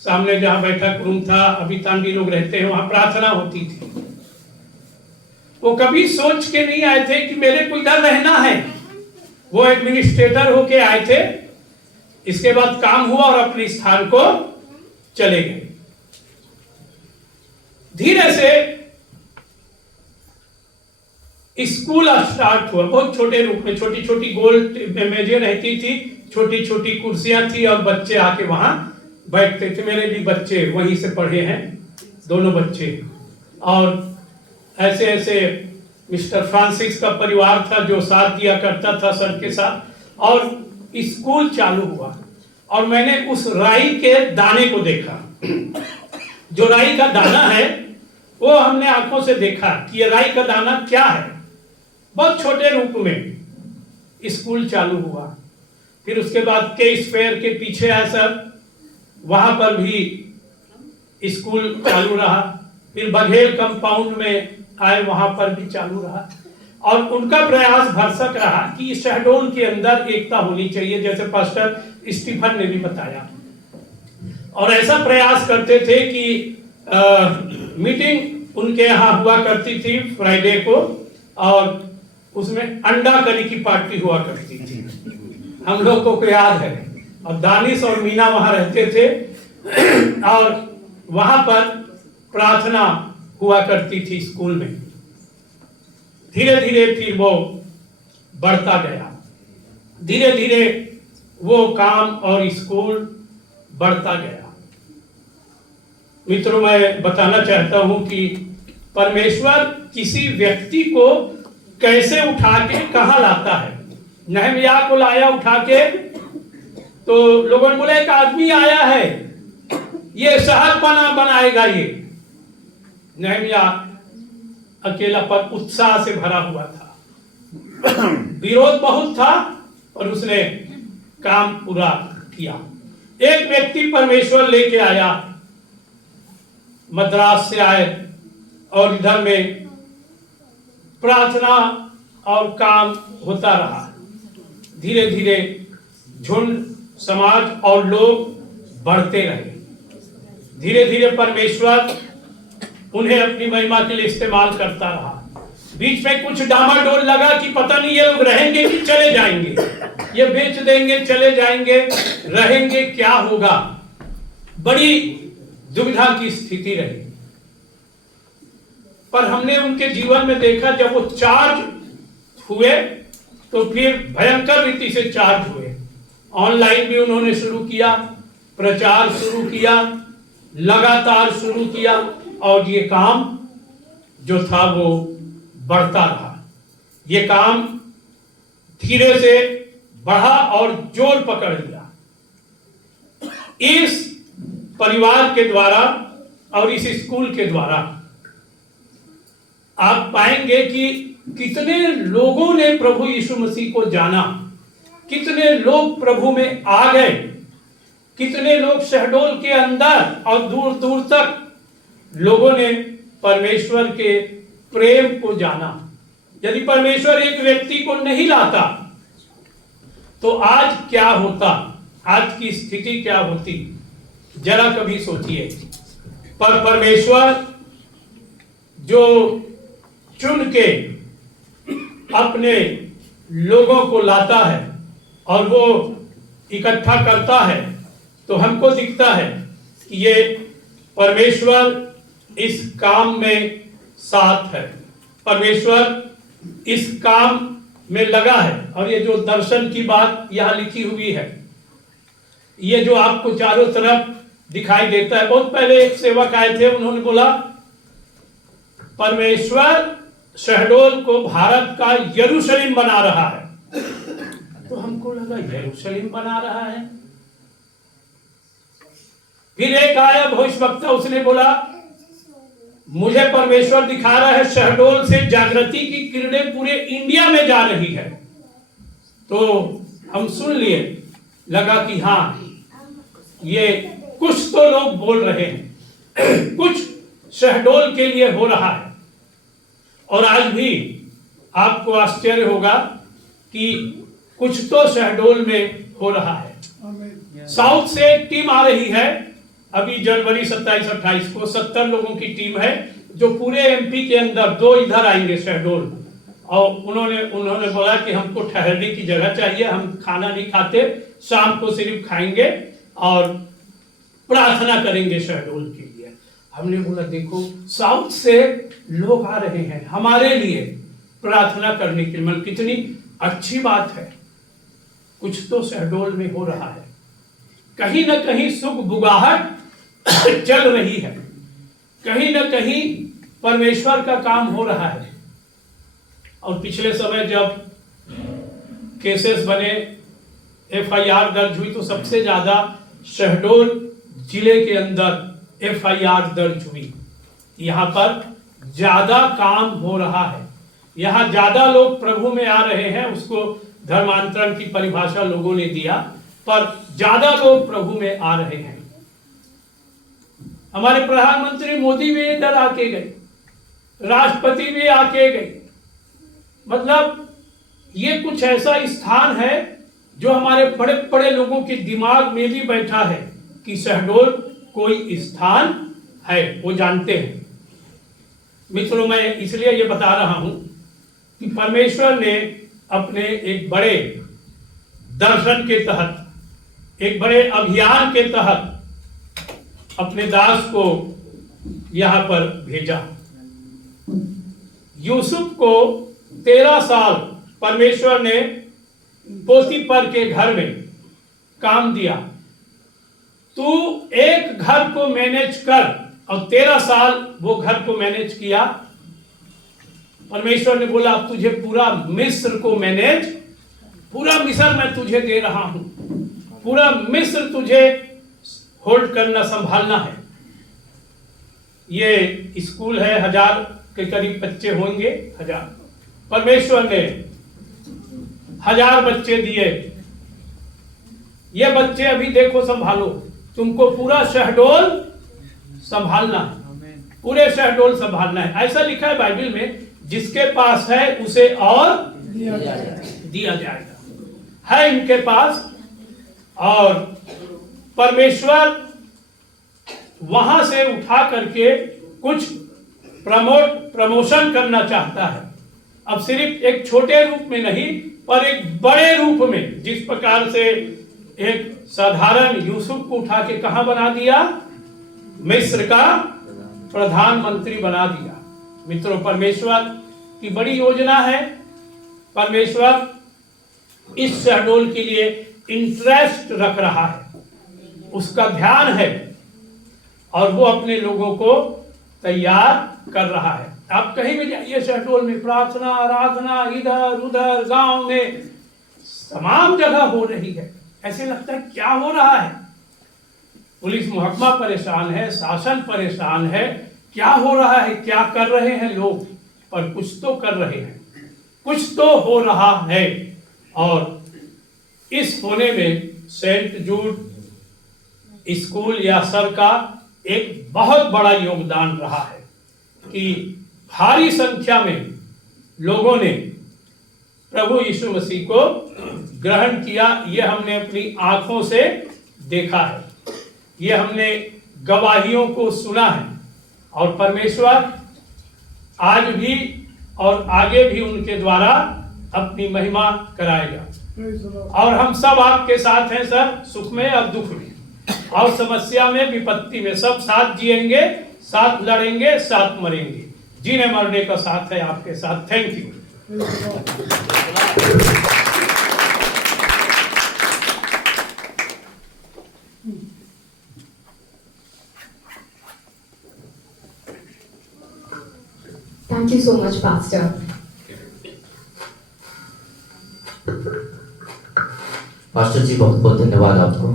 सामने जहां बैठक रूम था, अभी तांडी लोग रहते हैं, वहां प्रार्थना होती थी। वो कभी सोच के नहीं आए थे कि मेरे को इधर रहना है। वो एडमिनिस्ट्रेटर होके आए थे, इसके बाद काम हुआ और अपने स्थान को चले गए। धीरे से स्कूल स्टार्ट हुआ, बहुत छोटे रूप में, छोटी छोटी गोल मेजें रहती थी, छोटी छोटी कुर्सियां थी और बच्चे आके वहां बैठते थे। मेरे भी बच्चे वहीं से पढ़े हैं, दोनों बच्चे। और ऐसे ऐसे मिस्टर फ्रांसिस का परिवार था जो साथ दिया करता था सर के साथ, और स्कूल चालू हुआ। और मैंने उस राई के दाने को देखा। जो राई का दाना है वो हमने आंखों से देखा कि ये राई का दाना क्या है। बहुत छोटे रूप में स्कूल चालू हुआ। फिर उसके बाद के स्क्वायर के पीछे आया सर, वहां पर भी स्कूल चालू रहा। फिर बघेल कंपाउंड में आए, वहां पर भी चालू रहा। और उनका प्रयास भरसक रहा कि शहडोल के अंदर एकता होनी चाहिए, जैसे पास्टर स्टीफन ने भी बताया। और ऐसा प्रयास करते थे कि मीटिंग उनके यहाँ हुआ करती थी फ्राइडे को, और उसमें अंडा करी की पार्टी हुआ करती थी। हम लोग को याद है। और दानिश और मीना वहां रहते थे और वहां पर प्रार्थना हुआ करती थी स्कूल में। धीरे धीरे फिर वो बढ़ता गया। धीरे धीरे वो काम और स्कूल बढ़ता गया। मित्रों, मैं बताना चाहता हूं कि परमेश्वर किसी व्यक्ति को कैसे उठा के कहां लाता है। नहमयाह को लाया उठा के, तो लोगों ने बोला एक आदमी आया है, ये शहर बनाएगा। ये नहमयाह अकेला पर उत्साह से भरा हुआ था, विरोध बहुत था और उसने काम पूरा किया। एक व्यक्ति परमेश्वर लेके आया, मद्रास से आए, और इधर में प्रार्थना और काम होता रहा। धीरे धीरे झुंड, समाज और लोग बढ़ते रहे। धीरे धीरे परमेश्वर उन्हें अपनी महिमा के लिए इस्तेमाल करता रहा। बीच में कुछ डामाडोल लगा कि पता नहीं ये लोग रहेंगे कि चले जाएंगे, ये बेच देंगे चले जाएंगे, रहेंगे क्या होगा। बड़ी दुविधा की स्थिति रही। पर हमने उनके जीवन में देखा, जब वो चार्ज हुए तो फिर भयंकर रीति से चार्ज हुए। ऑनलाइन भी उन्होंने शुरू किया, प्रचार शुरू किया, लगातार शुरू किया, और ये काम जो था वो बढ़ता रहा। ये काम धीरे से बढ़ा और जोर पकड़ लिया। इस परिवार के द्वारा और इस स्कूल के द्वारा आप पाएंगे कि कितने लोगों ने प्रभु यीशु मसीह को जाना, कितने लोग प्रभु में आ गए, कितने लोग शहडोल के अंदर और दूर दूर तक लोगों ने परमेश्वर के प्रेम को जाना। यदि परमेश्वर एक व्यक्ति को नहीं लाता तो आज क्या होता, आज की स्थिति क्या होती, जरा कभी सोचिए। पर परमेश्वर जो चुन के अपने लोगों को लाता है और वो इकट्ठा करता है, तो हमको दिखता है कि ये परमेश्वर इस काम में साथ है, परमेश्वर इस काम में लगा है। और ये जो दर्शन की बात यहाँ लिखी हुई है, ये जो आपको चारों तरफ दिखाई देता है। बहुत पहले एक सेवक आए थे, उन्होंने बोला परमेश्वर शहडोल को भारत का यरूशलेम बना रहा है। तो हमको लगा यरूशलेम बना रहा है। फिर एक आया भविष्यवक्ता, उसने बोला मुझे परमेश्वर दिखा रहा है शहडोल से जागृति की किरणें पूरे इंडिया में जा रही है। तो हम सुन लिए, लगा कि हाँ, ये कुछ तो लोग बोल रहे हैं, कुछ शहडोल के लिए हो रहा है। और आज भी आपको आश्चर्य होगा कि कुछ तो शहडोल में हो रहा है। साउथ से एक टीम आ रही है, अभी जनवरी 27-28 को 70 लोगों की टीम है, जो पूरे एमपी के अंदर 2 इधर आएंगे शहडोल। और उन्होंने बोला कि हमको ठहरने की जगह चाहिए, हम खाना नहीं खाते, शाम को सिर्फ खाएंगे और प्रार्थना करेंगे शहडोल के लिए। हमने बोला देखो, साउथ से लोग आ रहे हैं हमारे लिए प्रार्थना करने के लिए, कितनी अच्छी बात है। कुछ तो शहडोल में हो रहा है, कहीं ना कहीं सुख बुगाहट चल रही है, कहीं ना कहीं परमेश्वर का काम हो रहा है। और पिछले समय जब केसेस बने, एफआईआर दर्ज हुई, तो सबसे ज्यादा शहडोल जिले के अंदर एफआईआर दर्ज हुई। यहाँ पर ज्यादा काम हो रहा है, यहाँ ज्यादा लोग प्रभु में आ रहे हैं। उसको धर्मांतरण की परिभाषा लोगों ने दिया, पर ज्यादा लोग प्रभु में आ रहे हैं। हमारे प्रधानमंत्री मोदी भी इधर आके गए, राष्ट्रपति भी आके गए। मतलब ये कुछ ऐसा स्थान है जो हमारे बड़े बड़े लोगों के दिमाग में भी बैठा है कि शहडोल कोई स्थान है, वो जानते हैं। मित्रों, मैं इसलिए ये बता रहा हूं कि परमेश्वर ने अपने एक बड़े दर्शन के तहत, एक बड़े अभियान के तहत अपने दास को यहां पर भेजा। यूसुफ को 13 साल परमेश्वर ने पोतीपर के घर में काम दिया, तू एक घर को मैनेज कर, और 13 साल वो घर को मैनेज किया। परमेश्वर ने बोला अब तुझे पूरा मिस्र को मैनेज, पूरा मिस्र मैं तुझे दे रहा हूं, पूरा मिस्र तुझे होल्ड करना, संभालना है। ये स्कूल है, 1000 के करीब बच्चे होंगे, 1000। परमेश्वर ने 1000 बच्चे दिए। ये बच्चे अभी देखो संभालो, तुमको पूरा शहडोल संभालना है, पूरे शहडोल संभालना है। ऐसा लिखा है बाइबल में, जिसके पास है उसे और दिया जाएगा, है इनके पास। और परमेश्वर वहां से उठा करके कुछ प्रमोशन करना चाहता है। अब सिर्फ एक छोटे रूप में नहीं, पर एक बड़े रूप में। जिस प्रकार से एक साधारण यूसुफ को उठा के कहां बना दिया, मिस्र का प्रधानमंत्री बना दिया। मित्रों, परमेश्वर की बड़ी योजना है। परमेश्वर इस शहडोल के लिए इंटरेस्ट रख रहा है, उसका ध्यान है, और वो अपने लोगों को तैयार कर रहा है। आप कहीं भी जाइए शहडोल में, प्रार्थना आराधना इधर उधर गांव में तमाम जगह हो रही है। ऐसे लगता है क्या हो रहा है, पुलिस महकमा परेशान है, शासन परेशान है, क्या हो रहा है, क्या कर रहे हैं लोग, पर कुछ तो कर रहे हैं, कुछ तो हो रहा है। और इस होने में सेंट जूड स्कूल या सर का एक बहुत बड़ा योगदान रहा है कि भारी संख्या में लोगों ने प्रभु यीशु मसीह को ग्रहण किया। ये हमने अपनी आंखों से देखा है, ये हमने गवाहियों को सुना है, और परमेश्वर आज भी और आगे भी उनके द्वारा अपनी महिमा कराएगा। और हम सब आपके साथ हैं सर, सुख में और दुख में और समस्या में, विपत्ति में, सब साथ जिएंगे, साथ लड़ेंगे, साथ मरेंगे। जीने मरने का साथ है आपके साथ। Thank you. Thank you so much, Pastor. Pastor ji बहुत बहुत धन्यवाद आपको।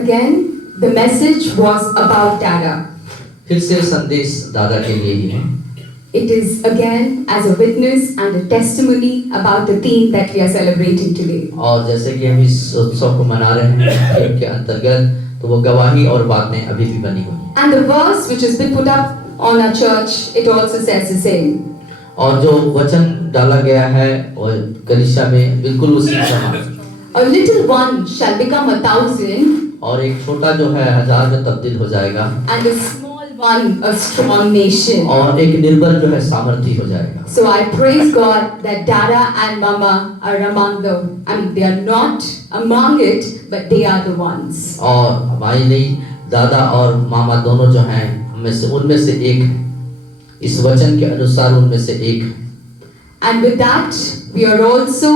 Again, the message was about Dada. फिर से संदेश दादा के लिए ही है। It is again as a witness and a testimony about the theme that we are celebrating today. और जैसे कि हम इस उत्सव को मना रहे हैं के अंतर्गत, तो वो गवाही और बातें अभी भी बनी हुई हैं। And the verse which has been put up on our church, it also says the same. और जो वचन डाला गया है और कलीसिया में बिल्कुल उसी समान। A little one shall become 1,000, और एक छोटा जो है 1000 में तब्दील हो जाएगा, and a small one a strong nation. और एक निर्बल जो है सामर्थी हो जाएगा। So I praise God that Dada and Mama are among them. I mean, they are not among it, but they are the ones. और हमारे लिए दादा और मामा दोनों जो हैं, उनमें से एक, इस वचन के अनुसार उनमें से एक। And with that, we are also,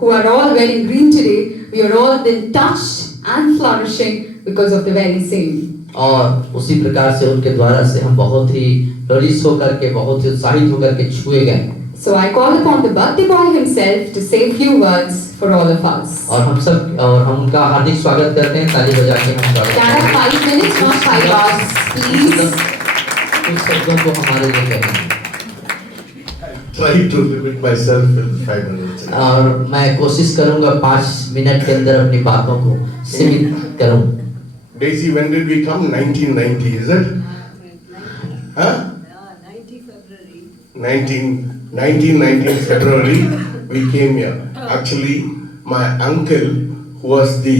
who are all wearing green today, we are all been touched and flourishing because of the very same. और उसी प्रकार से उनके द्वारा से हम बहुत ही फ्लरिश होकर के, बहुत ही उत्साहित होकर के छुए गए। So I call upon the birthday boy himself to say a few words for all of us. और हम उनका हार्दिक स्वागत करते हैं, ताली बजा के हम स्वागत करते हैं। 5 minutes, not 5 hours, please. कुछ शब्दों को हमारे लिए कहना है। Try to limit myself in 5 minutes. और मैं कोशिश करूंगा 5 मिनट के अंदर अपनी बातों को सीमित करूं। Daisy, when did we come? 1990, is it? Huh? 1919 February we came here. Actually, my uncle, who was the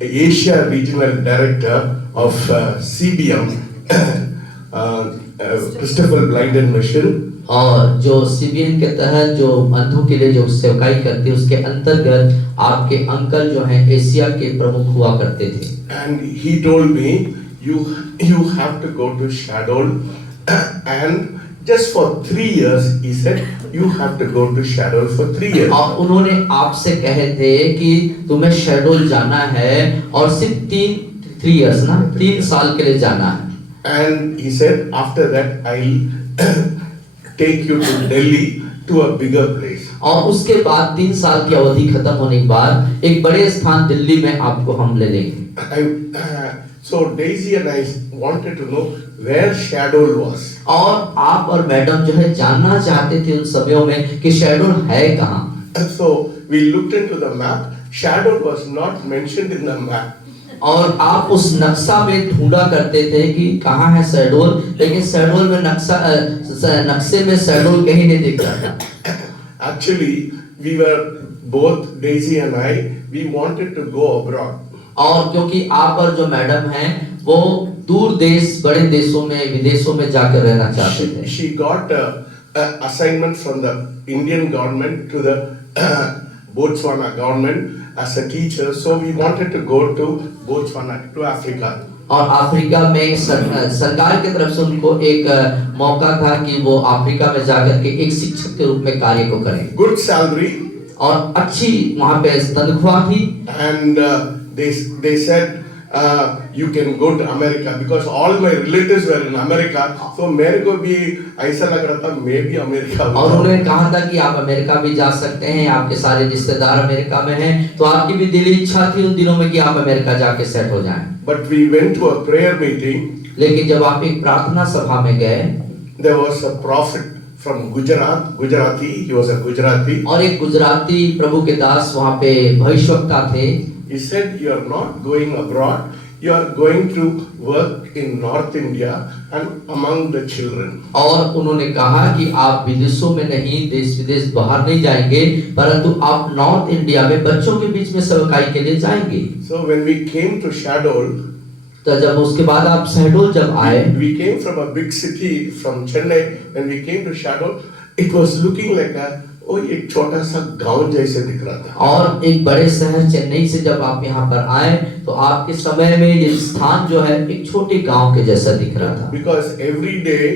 Asia regional director of CBM, Christopher Blind and Mission, और जो सीबीएन के तहत जो अंधों के लिए जो सेवकाई करते हैं, उसके अंतर्गत आपके अंकल जो हैं एशिया के प्रमुख हुआ करते थे। and he told me you have to go to Shadol and just for 3 years, he said, you have to go to Shadol for 3 years. और उन्होंने आपसे कहे थे कि तुम्हें शहडोल जाना है और सिर्फ 3 years ना 3 साल के लिए जाना है. And he said, after that, I'll take you to Delhi to a bigger place. और उसके बाद 3 साल की अवधि खत्म होने के बाद एक बड़े स्थान दिल्ली में आपको हम ले लेंगे. So Daisy and I wanted to know where Shadol was. और आप और मैडम जो है जानना चाहते थे उन समयों में कि शहडोल है कहाँ. So we looked into the map. Shadol was not mentioned in the map. और आप उस नक्शा में ढूंढा करते थे कि कहाँ है शहडोल, लेकिन शहडोल में नक्शे में शहडोल कहीं नहीं दिख रहा था. Actually, we were both Daisy and I. We wanted to go abroad. और क्योंकि आप और जो मैडम हैं वो दूर देश बड़े देशों में विदेशों में जाकर रहना चाहते थे. She got a assignment from the Indian government to the Botswana government as a teacher. So we wanted to go to Botswana, to Africa. और अफ्रीका में सरकार की तरफ से उनको एक मौका था कि वो अफ्रीका में जाकर के एक शिक्षक के रूप में कार्य को करें. Good salary. और अच्छी वहाँ पे तनख्वाह थी. And they said you can go to America because all my relatives were in America. So मेरे को भी ऐसा लग रहा था मैं भी अमेरिका. और उन्होंने कहा था कि आप अमेरिका भी जा सकते हैं, आपके सारे रिश्तेदार अमेरिका में हैं, तो आपकी भी दिली इच्छा थी उन दिनों में कि आप अमेरिका जाके सेट हो जाएं. But we went to a prayer meeting. लेकिन जब आप एक प्रार्थना सभा में गए, there was a prophet from Gujarati. He was a Gujarati. और एक गुजराती प्रभु के दास वहाँ पे भविष्यवक्ता थे. He said, you are not going abroad, you are going to work in North India and among the children. और उन्होंने कहा कि आप विदेशों में नहीं, देश विदेश बाहर नहीं जाएंगे, परंतु आप नॉर्थ इंडिया में बच्चों के बीच में सेवकाई के लिए जाएंगे. So when we came to Shadol, तो जब उसके बाद आप शहडोल जब आए, we came from a big city from Chennai. When we came to Shadol, it was looking like एक छोटा सा गांव जैसे दिख रहा था. और एक बड़े शहर चेन्नई से जब आप यहाँ पर आए तो आपके समय में ये स्थान जो है एक छोटे गांव के जैसा दिख रहा था. Because every day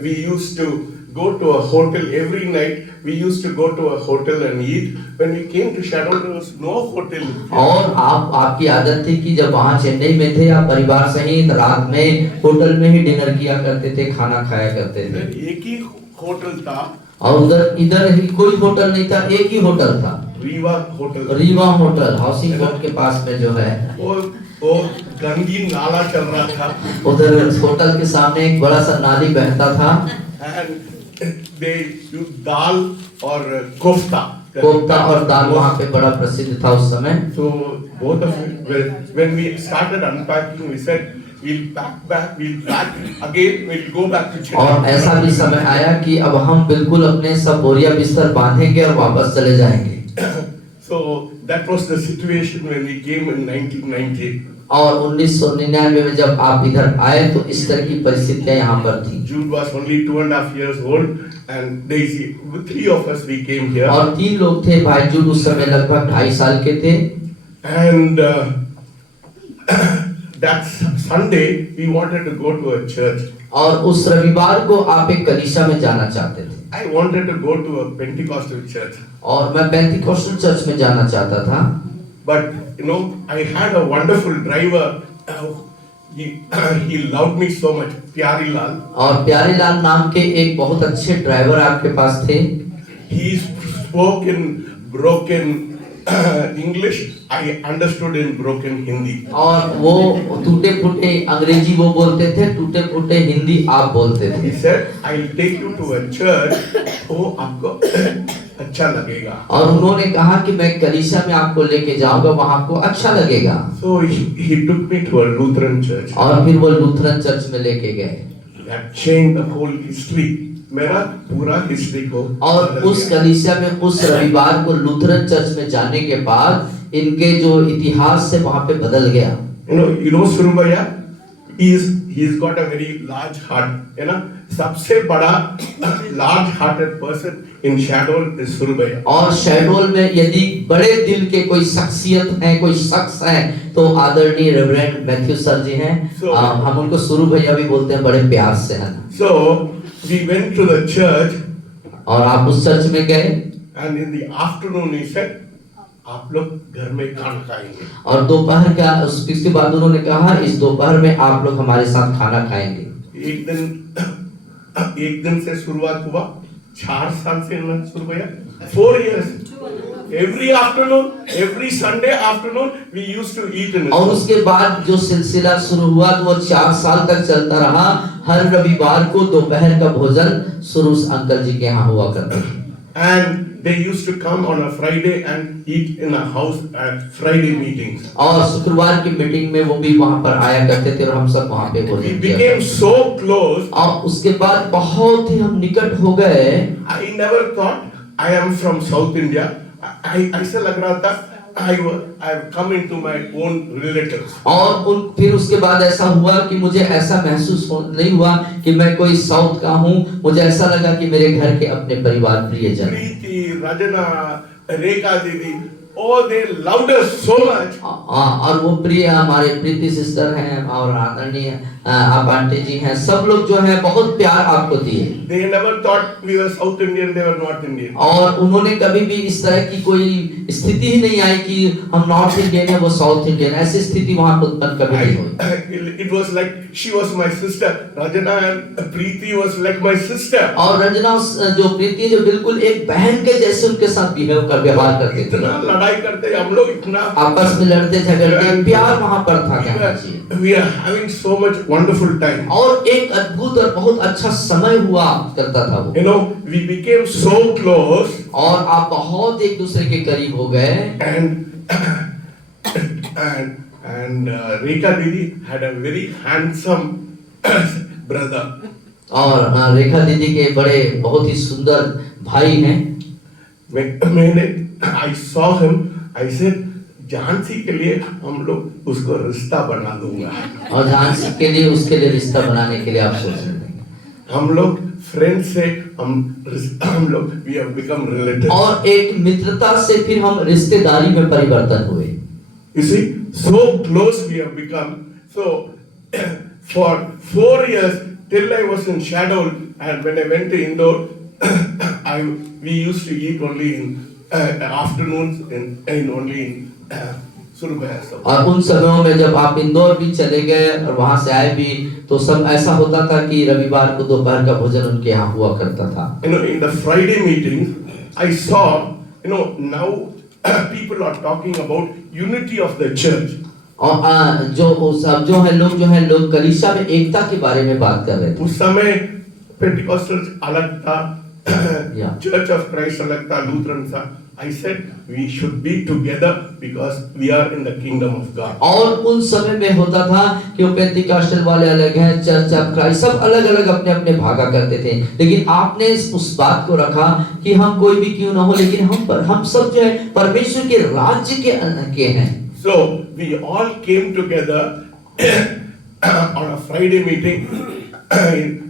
we used to go to a hotel. Every night we used to go to a hotel and eat. When we came to Shadol, there was no hotel. और आपकी आदत थी कि जब वहाँ चेन्नई में थे आप परिवार सहित रात में होटल में ही डिनर किया करते थे, खाना खाया करते थे. एक ही होटल था. और इधर ही कोई होटल नहीं था, एक ही होटल था. रीवा होटल हाउसिंग बोर्ड के पास में जो है वो गंगी नाला चल रहा था. उधर होटल के सामने एक बड़ा सा नाली बहता था. दाल और कोफ्ता और दाल वहाँ पे बड़ा प्रसिद्ध था उस समय. So both of when we started unpacking, we said we'll pack again, we'll go back to Chennai. और ऐसा भी समय आया कि अब हम बिल्कुल अपने सब बोरिया बिस्तर बांधेंगे और वापस चले जाएंगे. So that was the situation when we came in 1990. और 1999 में जब आप इधर आए तो इस तरह की परिस्थितियां यहाँ पर थी. Jude was only 2.5 years old and Daisy, 3 of us we came here. और 3 लोग थे. भाई जूड उस समय लगभग 2.5 साल के थे. And that Sunday we wanted to go to a church. और उस रविवार को आप एक कलीसिया में जाना चाहते थे. I wanted to go to a Pentecostal church. और मैं पेंटिकॉस्टल चर्च में जाना चाहता था. But you know, I had a wonderful driver. He loved me so much, Pyari Lal. और प्यारे लाल नाम के एक बहुत अच्छे ड्राइवर आपके पास थे. He spoke in broken English. I understood in broken Hindi. और वो टूटे फूटे अंग्रेजी वो बोलते थे, टूटे फूटे हिंदी आप बोलते थे. He said, "I'll take you to a church. वो आपको अच्छा लगेगा." और उन्होंने कहा कि मैं कलीसिया में आपको लेके जाऊंगा, वहाँ आपको अच्छा लगेगा. So he took me to a Lutheran church. और फिर वो लूथरन चर्च में लेके गए. That changed the whole history. मेरा पूरा हिस्ट्री को. और उस कलीसिया में उस रविवार को लूथरन चर्च में जाने के बाद इनके जो इतिहास से वहाँ पे बदल गया. You know Surubaya, he's got a very large heart. है ना, सबसे बड़ा large hearted person in Shadol is Surubaya. और शहडोल में यदि बड़े दिल के कोई शख्सियत है, कोई शख्स है, तो आदरणीय रेवरेंड मैथ्यू सर जी हैं. हम उनको सुरू भैया भी बोलते हैं, बड़े प्यार से है. So we went to the church और आप उस चर्च में गए and in the afternoon he said, आप लोग घर में खाना खाएंगे। और दोपहर का उसके बाद उन्होंने कहा इस दोपहर में आप लोग हमारे साथ खाना खाएंगे। एक दिन से शुरुआत हुआ, 4 साल से शुरू हुआ, 4 years. Every afternoon, every Sunday afternoon, we used to eat in. और उसके बाद जो सिलसिला शुरू हुआ तो वो 4 साल तक चलता रहा। हर रविवार को दोपहर का भोजन सुरुस अंकल जी के यहाँ हुआ करता था। And they used to come on a Friday and eat in a house at Friday meetings. और शुक्रवार की मीटिंग में वो भी वहाँ पर आया करते थे और हम सब वहाँ पे भोजन We किया became so close. और उसके बाद बहुत ही हम निकट हो गए। I never thought I am from South India. ऐसा लग रहा था I have come into my own relatives. और फिर उसके बाद ऐसा हुआ कि मुझे ऐसा महसूस नहीं हुआ कि मैं कोई साउथ का हूँ। मुझे ऐसा लगा कि मेरे घर के अपने परिवार प्रियजन। प्रीति, रजना, रेखा दीदी, oh they loved us so much. और वो प्रिय हमारे प्रीति सिस्टर हैं और आदरणीय आप आंटी जी हैं, सब लोग जो है बहुत प्यार आपको दिए। They never thought we were South Indian, they were North Indian. और उन्होंने कभी भी इस तरह की कोई स्थिति ही नहीं आई कि हम नॉर्थ इंडियन है वो साउथ इंडियन, ऐसी स्थिति वहाँ पर उत्पन्न कभी नहीं हुई। It was like she was my sister, Rajana and Preeti was like my sister. और रंजना जो प्रीति जो बिल्कुल एक बहन के जैसे उनके साथ व्यवहार करते थे। इतना लड़ाई करते हम लोग, इतना आपस में लड़ते झगड़ते, प्यार वहाँ पर था। We are having so much wonderful time. और एक अद्भुत और बहुत अच्छा समय हुआ करता था वो। You know, we became so close. और आप बहुत एक दूसरे के करीब हो गए। And Rekha Didi had a very handsome brother. और रेखा दीदी के बड़े बहुत ही सुंदर भाई हैं। मैंने I saw him, I said Jhansi के लिए हम लोग उसको रिश्ता बना दूंगा। और झांसी के लिए उसके लिए रिश्ता बनाने के लिए आप सोच रहे हैं। हम लोग फ्रेंड से हम लोग we have become relatives. और एक मित्रता से फिर हम रिश्तेदारी में परिवर्तन हुए। You see, so close we have become. So for 4 years till I was in Shadol, and when I went to Indore, we used to eat only in afternoons in only in Surabaya. और उन समयों में जब आप इंदौर भी चले गए और वहां से आए भी तो सब ऐसा होता था कि रविवार को दोपहर का भोजन उनके यहाँ हुआ करता था। You know, in the Friday meetings, I saw, you know, now people are talking about unity of the church. और जो है लोग कलीसिया में एकता के बारे में बात कर रहे थे। उस समय पेंटिकॉस्टल्स अलग था, चर्च ऑफ क्राइस्ट अलग था, लूथरन था। I said we should be together because we are in the kingdom of God. और उन समय में होता था कि वो पेंटिकॉस्टल वाले अलग हैं, चर्च ऑफ क्राइस्ट सब अलग-अलग अपने-अपने भागा करते थे। लेकिन आपने उस बात को रखा कि हम कोई भी क्यों ना हो, लेकिन हम सब जो है परमेश्वर के राज्य के हैं। So we all came together on a Friday meeting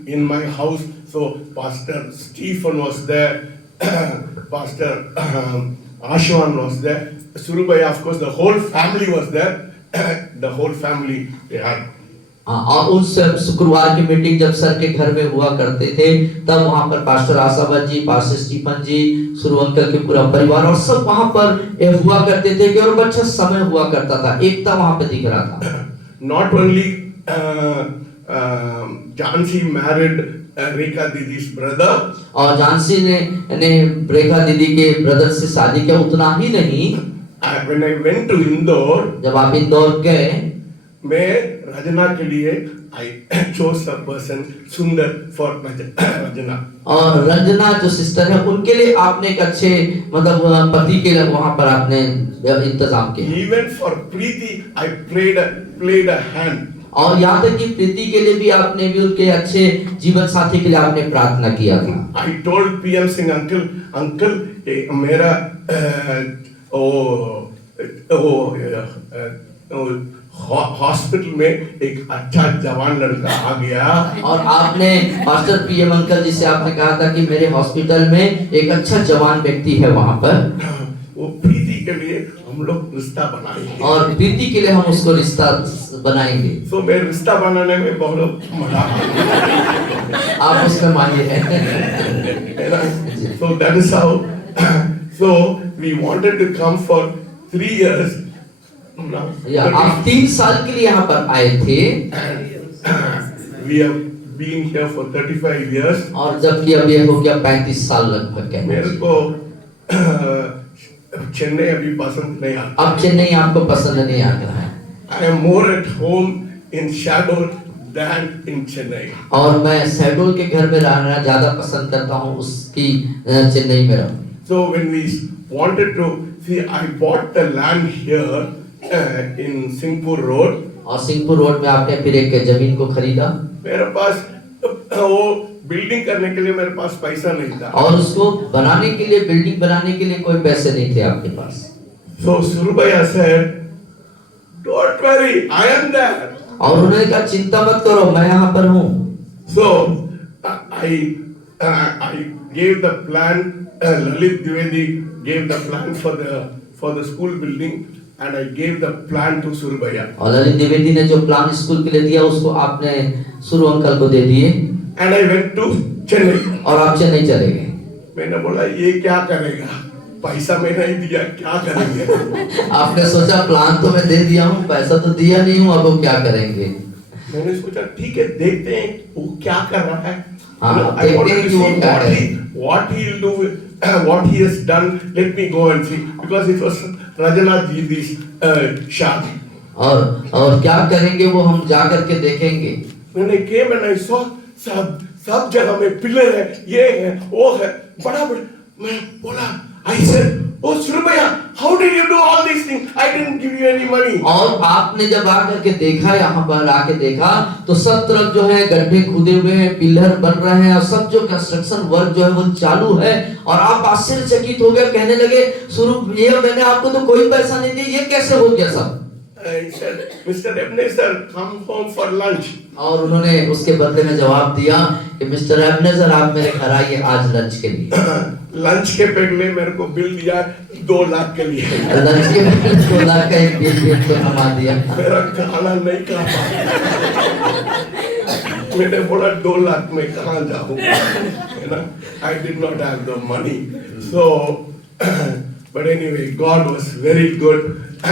in my house. So Pastor Stephen was there. Pastor Ashwan was there. Surabaya, of course, the whole family was there. The whole family they had. और उस शुक्रवार की meeting जब sir के घर में हुआ करते थे तब वहाँ पर पास्टर आशावत जी, पास्टर स्टीफन जी, सुरु अंकल के पूरा परिवार और सब वहाँ पर हुआ करते थे कि और अच्छा समय हुआ करता था, एकता वहाँ पे दिख रहा था। Not only Jansi married Rekha Didi's brother. और जानसी ने रेखा दीदी के ब्रदर से शादी किया, उतना ही नहीं। When I went to Indore, जब आप इंदौर गए, मैं रजना के लिए I chose a person सुंदर for रजना। और रंजना जो सिस्टर है उनके लिए आपने एक अच्छे मतलब पति के लिए वहाँ पर आपने इंतजाम किया। Even for Preeti, I played a hand. और यहाँ तक कि प्रीति के लिए भी आपने भी उनके अच्छे जीवन साथी के लिए आपने प्रार्थना किया था। I told PM Singh uncle मेरा हॉस्पिटल में एक अच्छा जवान लड़का आ गया। और आपने मास्टर पीएम अंकल जी से आपने कहा था कि मेरे हॉस्पिटल में एक अच्छा जवान व्यक्ति है वहाँ पर। वो प्रीति के लिए हम लोग रिश्ता बनाए और प्रीति के लिए हम उसको रिश्ता बनाएंगे। So मैं रिश्ता बनाने में बहुत मजा आप उसमें माहिर हैं। So that is how. So we wanted to come for 3 years. आप 3 साल के लिए यहाँ पर आए थे। We have been here for 35 years. और जबकि अब ये हो गया 35 साल लगभग है। मेरे को चेन्नई अभी पसंद नहीं आता। अब चेन्नई आपको पसंद नहीं आता है। I am more at home in Shadol than in Chennai. और मैं शहडोल के घर में रहना ज्यादा पसंद करता हूँ उसकी चेन्नई में रहूं। So when we wanted to see, I bought the land here in Singapore Road. और सिंहपुर रोड में आपने फिर एक जमीन को खरीदा। मेरे पास वो बिल्डिंग करने के लिए मेरे पास पैसा नहीं था। और उसको बनाने के लिए, बिल्डिंग बनाने के लिए कोई पैसे नहीं थे आपके पास। So Surabaya said, "Don't worry, I am there." और उन्होंने कहा चिंता मत करो, मैं यहाँ पर हूँ। So I gave the plan. Lalit Dwivedi gave the plan for the school building, and I gave the plan to Surabaya. और ललित द्विवेदी ने जो प्लान स्कूल के लिए दिया उसको आपने सुरु अंकल को दे दिए। And I went to Chennai. और आप चेन्नई चले गए। मैंने बोला ये क्या करेगा, पैसा मैं नहीं दिया, क्या करेंगे? आपने सोचा प्लान तो मैं दे दिया हूँ, पैसा तो दिया नहीं हूँ, अब वो क्या करेंगे? मैंने सोचा ठीक है, देखते हैं वो क्या कर रहा है। देखते हैं कि वो क्या है। What he will do, what he has done. Let me go and see, because it was Rajanath Ji's shop. और क्या करेंगे वो हम जा करके देखेंगे। मैंने came and I saw सब जगह में पिलर है, ये है, वो है, बड़ा मैं बोला, I said, "Oh Surabaya, how did you do all these things? I didn't give you any money." और आपने जब आकर के देखा, यहाँ पर आके देखा तो सब तरफ जो है गड्ढे खुदे हुए हैं, पिलर बन रहे हैं और सब जो कंस्ट्रक्शन वर्क जो है वो चालू है। और आप आश्चर्यचकित हो गए, कहने लगे सुरू ये मैंने आपको तो कोई पैसा नहीं दिया, ये कैसे हो गया सब? I said, "Mr. Ebenezer, come home for lunch." और उन्होंने उसके बदले में जवाब दिया कि मिस्टर एबनेजर आप मेरे घर आइए आज लंच के लिए। लंच के पहले मेरे को बिल दिया 2 लाख के लिए। लंच के पहले 2 लाख का एक बिल को नमा दिया। मेरा खाना नहीं खा पाया। मैंने बोला 2 लाख में कहाँ जाऊँ? I did not have the money. So, but anyway, God was very good,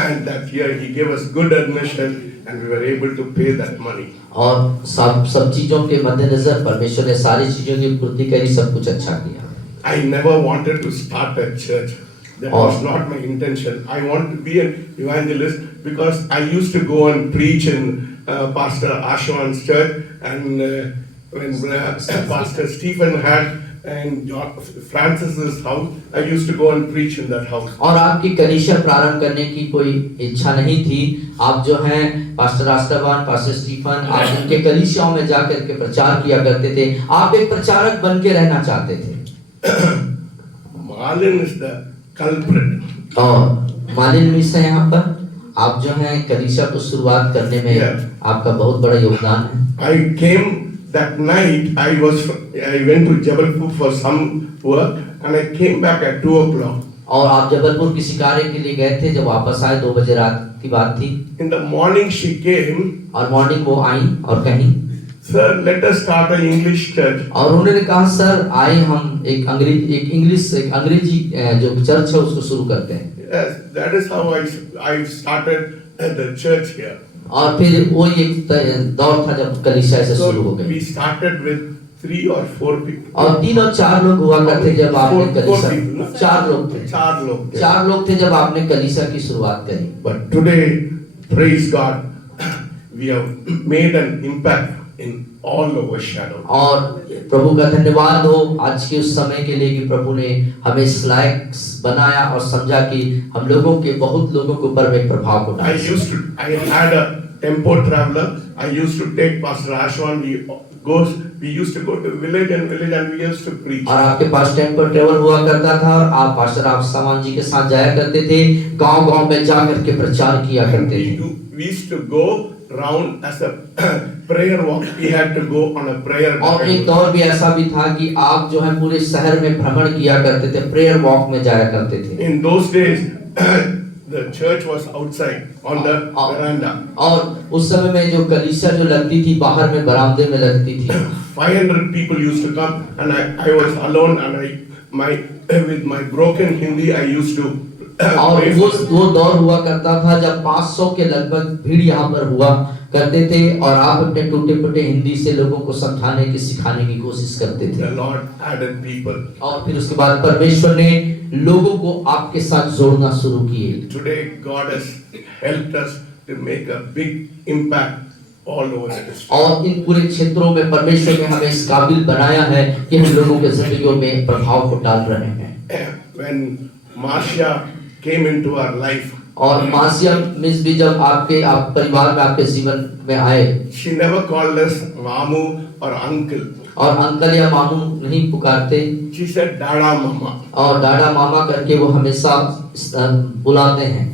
and that year He gave us good admission, and we were able to pay that money. और सब चीजों के मद्देनजर परमेश्वर ने सारी चीजों की पूर्ति करी, सब कुछ अच्छा किया। I never wanted to start a church. That was not my intention. I wanted to be an evangelist because I used to go and preach in Pastor Ashwan's church, and when Pastor Stephen had and Francis's house, I used to go and preach in that house. और आपकी कलीसिया प्रारंभ करने की कोई इच्छा नहीं थी। आप जो हैं पास्टर राष्ट्रवान, पास्टर स्टीफन, आप उनके कलीसियाओं में जाकर के प्रचार किया करते थे। आप एक प्रचारक बन के रहना चाहते थे। Malin is the culprit. और मालिन मिस है यहाँ पर। आप जो हैं कलीसिया को शुरुआत करने में आपका बहुत बड़ा योगदान है। I came that night. I went to Jabalpur for some work, and I came back at 2 o'clock. और आप जबलपुर किसी कार्य के लिए गए थे, जब वापस आए 2 बजे रात की बात थी। In the morning she came. और मॉर्निंग वो आई और कहीं, "Sir, let us start an English church." और उन्होंने कहा सर आए हम एक अंग्रेजी जो चर्च है उसको शुरू करते हैं। Yes, that is how I started the church here. और फिर वो एक दौर था जब कलीसिया से शुरू हो गई। We started with 3 or 4 people. और 3 और 4 लोग हुआ करते जब आपने कलीसिया, 4 लोग थे। 4 लोग थे जब आपने कलीसिया की शुरुआत करी। But today, praise God, we have made an impact in all over Shadow. और प्रभु का धन्यवाद हो आज के उस समय के लिए कि प्रभु ने हमें इस लायक बनाया और समझा कि हम लोगों के बहुत लोगों के ऊपर एक प्रभाव को डाल। I had a tempo traveler. I used to take Pastor Ashwan. We used to go to village and we used to preach. और आपके पास टेम्पो ट्रेवल हुआ करता था और आप पास्टर सामान जी के साथ जाया करते थे, गांव-गांव में जाकर के प्रचार किया करते थे। We used to go round as a prayer walk. We had to go on a prayer. और एक दौर भी ऐसा भी था कि आप जो है पूरे शहर में भ्रमण किया करते थे, प्रेयर वॉक में जाया करते थे। In those days, the church was outside on the veranda. और उस समय में जो कलीसिया जो लगती थी बाहर में बरामदे में लगती थी 500 people used to come, and I was alone, and with my broken Hindi I used to और pray वो for- दौर हुआ करता था जब 500 के लगभग भीड़ यहाँ पर हुआ करते थे और आप अपने टूटे फूटे हिंदी से लोगों को समझाने की सिखाने की कोशिश करते थे The Lord added people. और फिर उसके बाद परमेश्वर ने लोगों को आपके साथ जोड़ना शुरू किए Today God has helped us to make a big impact all over the district. और इन पूरे क्षेत्रों में परमेश्वर ने हमें इस काबिल बनाया है कि हम लोगों के जिंदगियों में प्रभाव को डाल रहे हैं When Marcia came into our life, और मासिया मिस भी जब आप परिवार में आपके जीवन में आए she never called us Mamu or Uncle. और अंकल या मामू नहीं पुकारते She said Dada Mama. और डाडा मामा करके वो हमेशा बुलाते हैं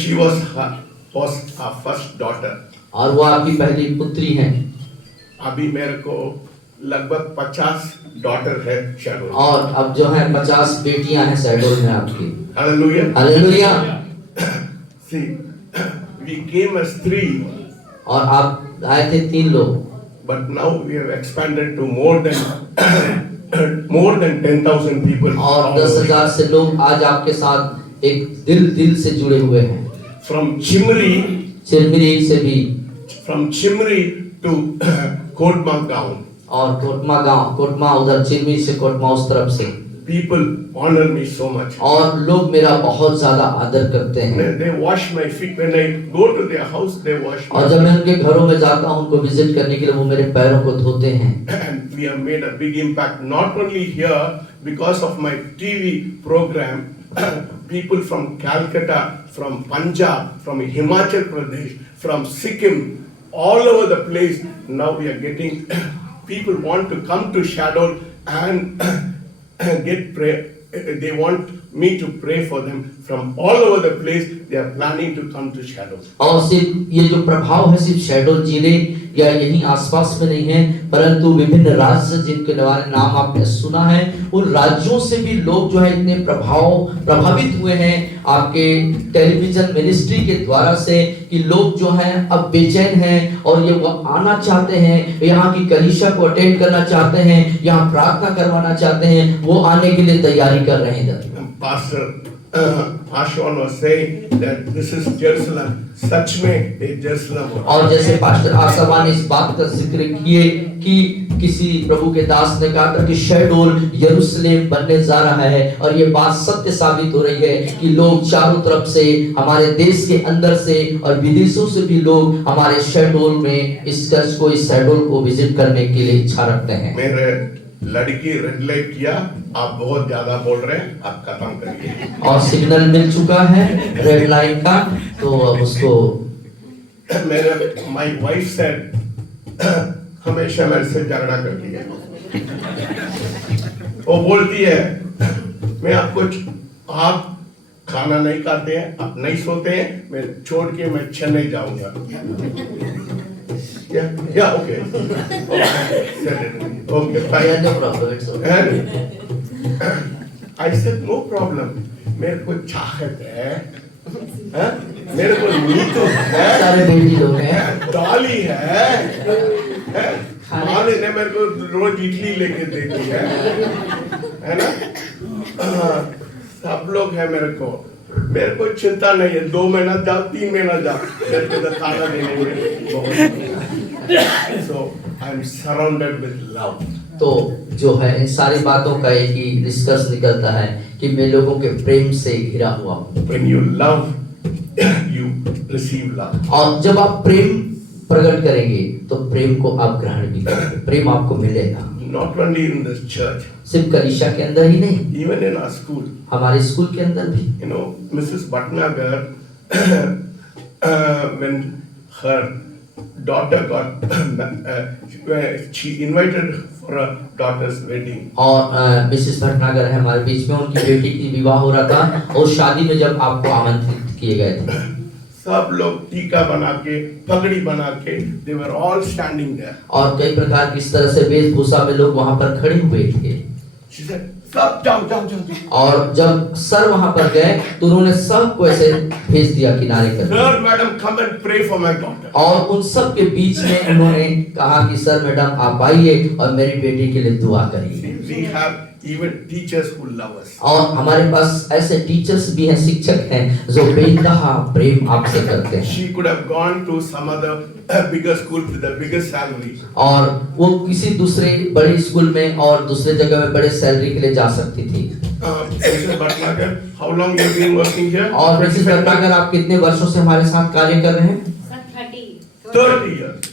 She was our first daughter. और वो आपकी पहली पुत्री हैं अभी मेरे को लगभग 50 डॉटर है शैडोल। और अब जो है 50 बेटियां हैं शैडोल में आपकी hallelujah hallelujah See, we came as 3, और आप आए थे 3 लोग but now we have expanded to more than 10,000 people. और 10,000 से लोग आज आपके साथ एक दिल से जुड़े हुए हैं From Chimri से भी from Chimri to Kotma Gaon. और कोटमा उधर चिरमी से कोटमा उस तरफ से People honor me so much. और लोग मेरा बहुत ज्यादा आदर करते हैं They wash my feet. When I go to their house, they wash my और जब मैं उनके घरों में जाता हूँ उनको विजिट करने के लिए वो मेरे पैरों को धोते हैं And we have made a big impact, not only here, because of my TV program. People from Calcutta, from Punjab, from Himachal Pradesh, from Sikkim, all over the place. Now we are getting people want to come to Shadow and get prayer. They want me to pray for them from all over the place. They are planning to come to Shadow. और सिर्फ ये जो प्रभाव है सिर्फ शैडोल जिले या यहीं आसपास में नहीं है परंतु विभिन्न राज्य जिनके नाम आपने सुना है उन राज्यों से भी लोग जो है इतने प्रभावित हुए हैं आपके टेलीविजन मिनिस्ट्री के द्वारा से कि लोग जो हैं अब बेचैन हैं और ये वो आना चाहते हैं यहाँ की कलीसिया को अटेंड करना चाहते हैं यहाँ प्रार्थना करवाना चाहते हैं वो आने के लिए तैयारी कर रहे हैं Pastor Ashwan was saying that this is Jerusalem. सच में ये जेरूसलम है। और जैसे पास्टर आसमान ने इस बात का जिक्र किए कि किसी प्रभु के दास ने कहा था कि शैडोल यरूशलेम बनने जा रहा है और ये बात सत्य साबित हो रही है कि लोग चारों तरफ से हमारे देश के अंदर से और विदेशों से भी लोग हमारे शैडोल में इस चर्च को इस शैडोल को विजिट करने के लिए इच्छा रखते हैं मेरे लड़की रेड लाइट किया आप बहुत ज्यादा बोल रहे हैं आप खत्म करिए और सिग्नल मिल चुका है रेड लाइट का तो अब उसको मेरे माय वाइफ सेड हमेशा मेरे से झगड़ा करती है वो बोलती है मैं आपको आप खाना नहीं खाते हैं आप नहीं सोते हैं मैं छोड़ के मैं चेन्नई जाऊंगा Yeah, okay. Okay, fine. Yeah, no problem. It's okay. And I said, no problem. मेरे को चाहत है, मेरे को नींद है, सारे बेटी लोग हैं, डाली है, माँ ने मेरे को रोज इडली लेके देती है ना? सब लोग हैं मेरे को चिंता नहीं है 2 महीना जाओ 3 महीना जाओ मेरे को तो खाना देने में बहुत so I'm surrounded with love तो जो है इन सारी बातों का एक ही निष्कर्ष निकलता है कि मैं लोगों के प्रेम से घिरा हुआ हूँ when you love you receive love और जब आप प्रेम प्रकट करेंगे तो प्रेम को आप ग्रहण भी करेंगे प्रेम आपको मिलेगा not only in this church सिर्फ कलीसिया के अंदर ही नहीं even in our school हमारे स्कूल के अंदर भी you know Mrs. Bhatnagar when her daughter got she invited for a daughter's wedding और मिसेस भटनागर है हमारे बीच में उनकी बेटी की विवाह हो रहा था और शादी में जब आपको आमंत्रित किए गए थे सब लोग टीका बना के पगड़ी बना के they were all standing there और कई प्रकार की इस तरह से वेशभूषा में लोग वहां पर खड़े हुए थे she said सब जाओ जाओ जाओ। और जब सर वहां पर गए तो उन्होंने सबको ऐसे भेज दिया किनारे कर। Sir, madam, come and pray for my daughter. और उन सब के बीच में उन्होंने कहा कि सर मैडम आप आइए और मेरी बेटी के लिए दुआ करिए। We have even teachers who love us. और हमारे पास ऐसे टीचर्स भी हैं, शिक्षक हैं जो बेइंतहा प्रेम आपसे करते हैं। She could have gone to some other bigger school with a bigger salary. और वो किसी दूसरे बड़े स्कूल में और दूसरे जगह में बड़े सैलरी के लिए जा सकती थी। Mrs. Bhatnagar, how long you been working here? और मिसेस भटनागर आप कितने वर्षों से हमारे साथ कार्य कर रहे हैं? 30 years.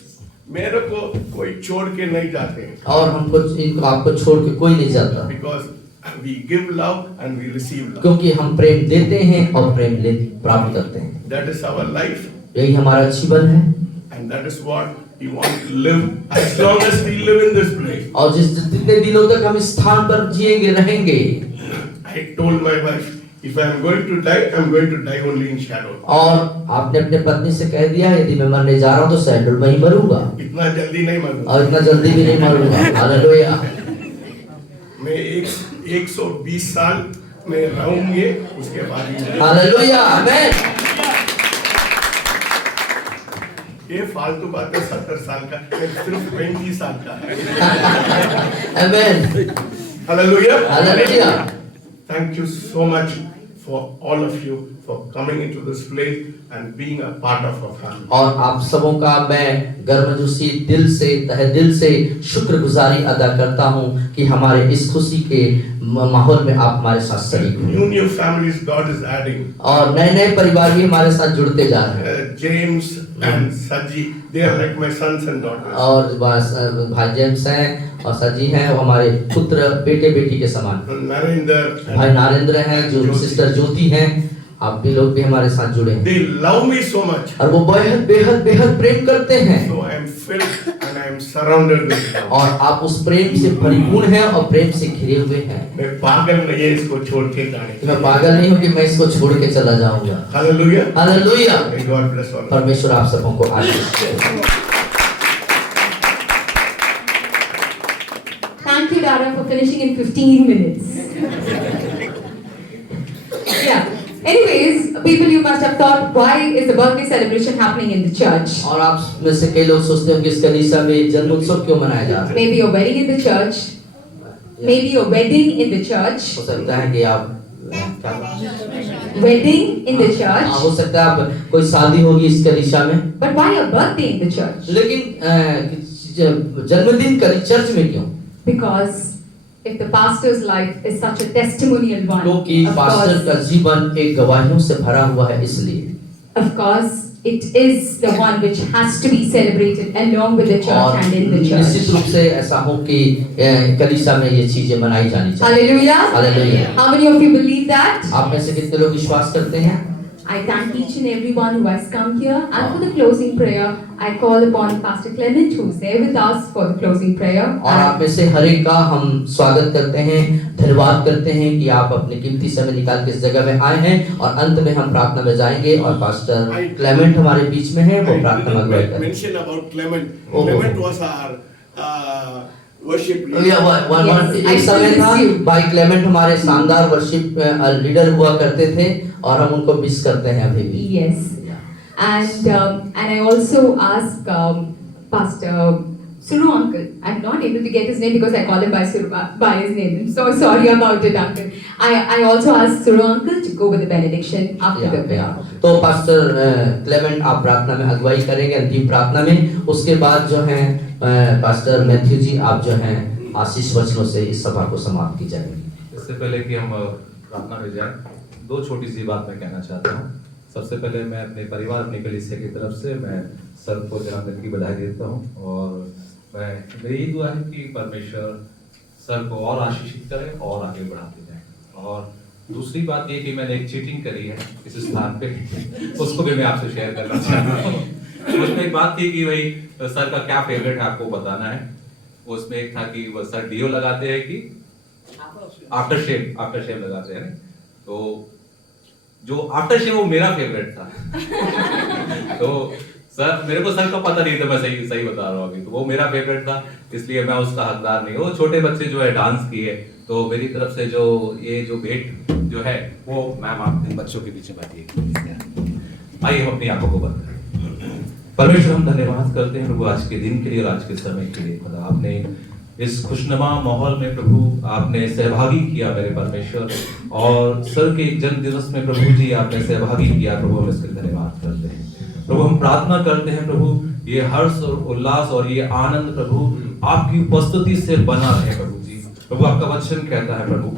मेरे को कोई छोड़ के नहीं जाते हैं। और हमको आपको छोड़ के कोई नहीं जाता। Because we give love and we receive love. क्योंकि हम प्रेम देते हैं और प्रेम प्राप्त करते हैं। That is our life. यही हमारा जीवन है। And that is what we want to live as long as we live in this place. और जितने दिनों तक हम इस स्थान पर जिएंगे रहेंगे। I told my wife, if I am going to die, I am going to die only in shadow. और आपने अपने पत्नी से कह दिया यदि मैं मरने जा रहा हूँ तो शैडो में ही मरूंगा। इतना जल्दी नहीं मरूंगा। और इतना जल्दी भी नहीं मरूंगा। हालेलुया। मैं 120 साल में रहूंगे उसके बाद। हालेलुया, आमीन। ये फालतू बातें 70 साल का, मैं सिर्फ 35 साल का। आमीन। Hallelujah. Hallelujah. Thank you so much for all of you for coming into this place and being a part of our family. और आप सबों का मैं गर्मजोशी दिल से तहे दिल से शुक्रगुजारी अदा करता हूँ कि हमारे इस खुशी के माहौल में आप हमारे साथ शरीक हुए। New families God is adding. और नए परिवार भी हमारे साथ जुड़ते जा रहे हैं। James and Saji, they are like my sons and daughters. और भाई जेम्स हैं और सजी हैं, वो हमारे पुत्र बेटे बेटी के समान। नरेंद्र, भाई नरेंद्र हैं, जो सिस्टर ज्योति हैं, आप भी लोग भी हमारे साथ जुड़े हैं। They love me so much. और वो बेहद बेहद बेहद प्रेम करते हैं। So I am filled and I am surrounded with love. और आप उस प्रेम से परिपूर्ण हैं और प्रेम से घिरे हुए हैं। मैं पागल नहीं है इसको छोड़ के जाने। मैं पागल नहीं हूँ कि मैं इसको छोड़ के चला जाऊंगा। Hallelujah. Hallelujah. May God bless all. परमेश्वर आप सबों को आशीष दे। Thank you, Dara, for finishing in 15 minutes. Yeah. Anyways, people, you must have thought, why is the birthday celebration happening in the church? और आप में से कई लोग सोचते होंगे इस कलीसिया में जन्म उत्सव क्यों मनाया जा रहा है? Maybe a wedding in the church. Maybe a wedding in the church. हो सकता है कि आप Wedding in the church. हो सकता है आप कोई शादी होगी इस कलीसिया में। But why a birthday in the church? लेकिन जन्मदिन चर्च में क्यों? Because if the pastor's life is such a testimonial one, क्योंकि पास्टर का जीवन एक गवाहियों से भरा हुआ है, इसलिए of course it is the one which has to be celebrated along with the church and in the निश्चित church. रूप से ऐसा हो कि कलीसिया में ये चीजें मनाई जानी चाहिए। Hallelujah. Hallelujah. How many of you believe that? आप में से कितने लोग विश्वास करते हैं? I thank each and everyone who has come here, and for the closing prayer, I call upon Pastor Clement, who is there with us for the closing prayer. और आप में से हर एक का हम स्वागत करते हैं, धन्यवाद करते हैं कि आप अपने कीमती समय निकाल के इस जगह में आए हैं। और अंत में हम प्रार्थना में जाएंगे और पास्टर क्लेमेंट हमारे बीच में है, वो प्रार्थना में अगुवाई करेंगे। Mention about Clement. Clement was our worship leader. एक समय था भाई क्लेमेंट हमारे शानदार वर्शिप लीडर हुआ करते थे और हम उनको मिस करते हैं अभी भी। Yes. And I also ask Pastor Suru uncle. I'm not able to get his name because I call him by his name. I'm so sorry about it, uncle. I also ask Suru uncle to go with the benediction after the prayer. तो pastor Clement आप प्रार्थना में अगुवाई करेंगे अंतिम प्रार्थना में। उसके बाद जो है पास्टर मैथ्यू जी आप जो हैं आशीष वचनों से इस सभा को समाप्त की जाएगी। इससे पहले कि हम प्रार्थना में जाएं, दो छोटी सी बात मैं कहना चाहता हूँ। सबसे पहले मैं अपने परिवार, अपनी कलीसिया की तरफ से मैं सर को जन्मदिन की बधाई देता हूँ और मेरी यही दुआ है कि परमेश्वर सर को और आशीषित करे और आगे बढ़ाते जाए। और दूसरी बात ये कि मैंने एक चीटिंग करी है इस स्थान पे, उसको भी मैं आपसे शेयर करना चाहता हूँ। उसमें एक बात थी कि भाई सर का क्या फेवरेट है आपको बताना है। उसमें एक था कि वो सर डीओ लगाते हैं कि आफ्टर शेव लगाते हैं। तो जो आफ्टर शेव वो मेरा फेवरेट था। तो सर मेरे को सर का पता नहीं था, मैं सही बता रहा हूँ अभी। तो वो मेरा फेवरेट था, इसलिए मैं उसका हकदार नहीं हूँ। वो छोटे बच्चे जो है डांस किए तो मेरी तरफ से जो ये जो भेंट जो है वो मैम आप इन बच्चों के बीच में बांटिए। आइए हम अपनी आंखों को बंद करें। परमेश्वर हम धन्यवाद करते हैं प्रभु आज के दिन के लिए और आज के समय के लिए। खुदा आपने इस खुशनुमा माहौल में प्रभु आपने सहभागी किया मेरे परमेश्वर, और सर के एक जन्म दिवस में प्रभु जी आपने सहभागी किया प्रभु, हम इसके धन्यवाद करते हैं प्रभु। हम प्रार्थना करते हैं प्रभु ये हर्ष और उल्लास और ये आनंद प्रभु आपकी उपस्थिति से बना रहे प्रभु जी। प्रभु आपका वचन कहता है प्रभु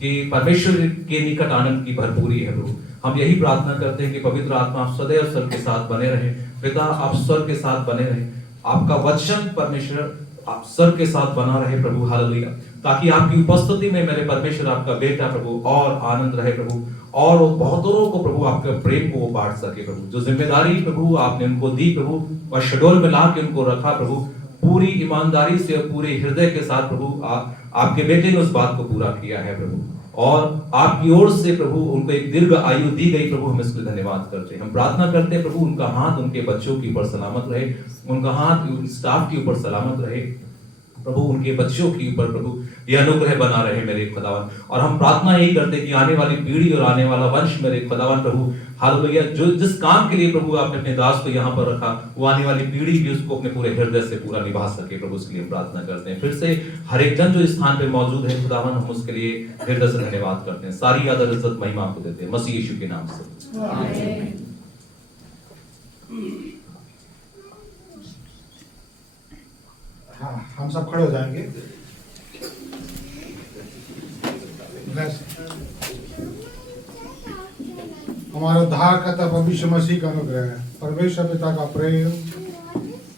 कि परमेश्वर के निकट आनंद की भरपूरी है प्रभु। हम यही प्रार्थना करते हैं कि पवित्र आत्मा आप सदैव सर के साथ बने रहे, पिता आप सर के साथ बने रहे, आपका वचन परमेश्वर आप सर के साथ बना रहे प्रभु, हालेलुया। ताकि आपकी उपस्थिति में मेरे परमेश्वर आपका बेटा प्रभु और आनंद रहे प्रभु, और बहुतों को प्रभु आपके प्रेम को वो बांट सके प्रभु। जो जिम्मेदारी प्रभु आपने उनको दी प्रभु और शेड्यूल में ला के उनको रखा प्रभु, पूरी ईमानदारी से पूरे हृदय के साथ प्रभु आपके बेटे ने उस बात को पूरा किया है प्रभु, और आपकी ओर से प्रभु उनको एक दीर्घ आयु दी गई प्रभु। हम इसके धन्यवाद करते हैं। हम प्रार्थना करते हैं प्रभु उनका हाथ उनके बच्चों के ऊपर सलामत रहे, उनका हाथ स्टाफ के ऊपर सलामत रहे प्रभु, उनके बच्चों के ऊपर प्रभु ये अनुग्रह बना रहे मेरे खुदावन। और हम प्रार्थना यही करते हैं कि आने वाली पीढ़ी और आने वाला वंश मेरे खुदावन प्रभु, हालेलुया, जो जिस काम के लिए प्रभु आपने अपने दास को यहाँ पर रखा वो आने वाली पीढ़ी भी उसको अपने पूरे हृदय से पूरा निभा सके प्रभु, उसके लिए प्रार्थना करते हैं। फिर से हर एक जन जो इस स्थान पे मौजूद है खुदावन, हम उसके लिए हृदय से धन्यवाद करते हैं। सारी आदर इज्जत महिमा आपको देते हैं मसीह यीशु के नाम से। हाँ, हम सब खड़े हो जाएंगे। हमारा उद्धारकर्ता भविष्य मसीह का अनुग्रह, परमेश्वर पिता का प्रेम,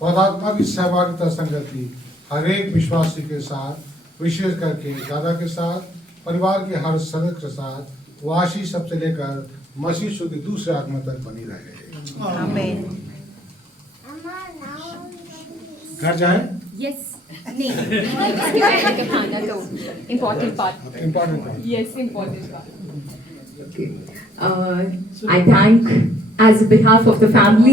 पदात्मा की सहभागिता संगति हर एक विश्वासी के साथ, विशेष करके दादा के साथ, परिवार के हर सदस्य के साथ, वाशी सबसे लेकर मसीह शुद्ध दूसरे आगमन तक बनी रहे। आमीन। घर जाए? Yes. नहीं खाना तो important part. Yes, important part. Okay. I thank, as behalf of the family,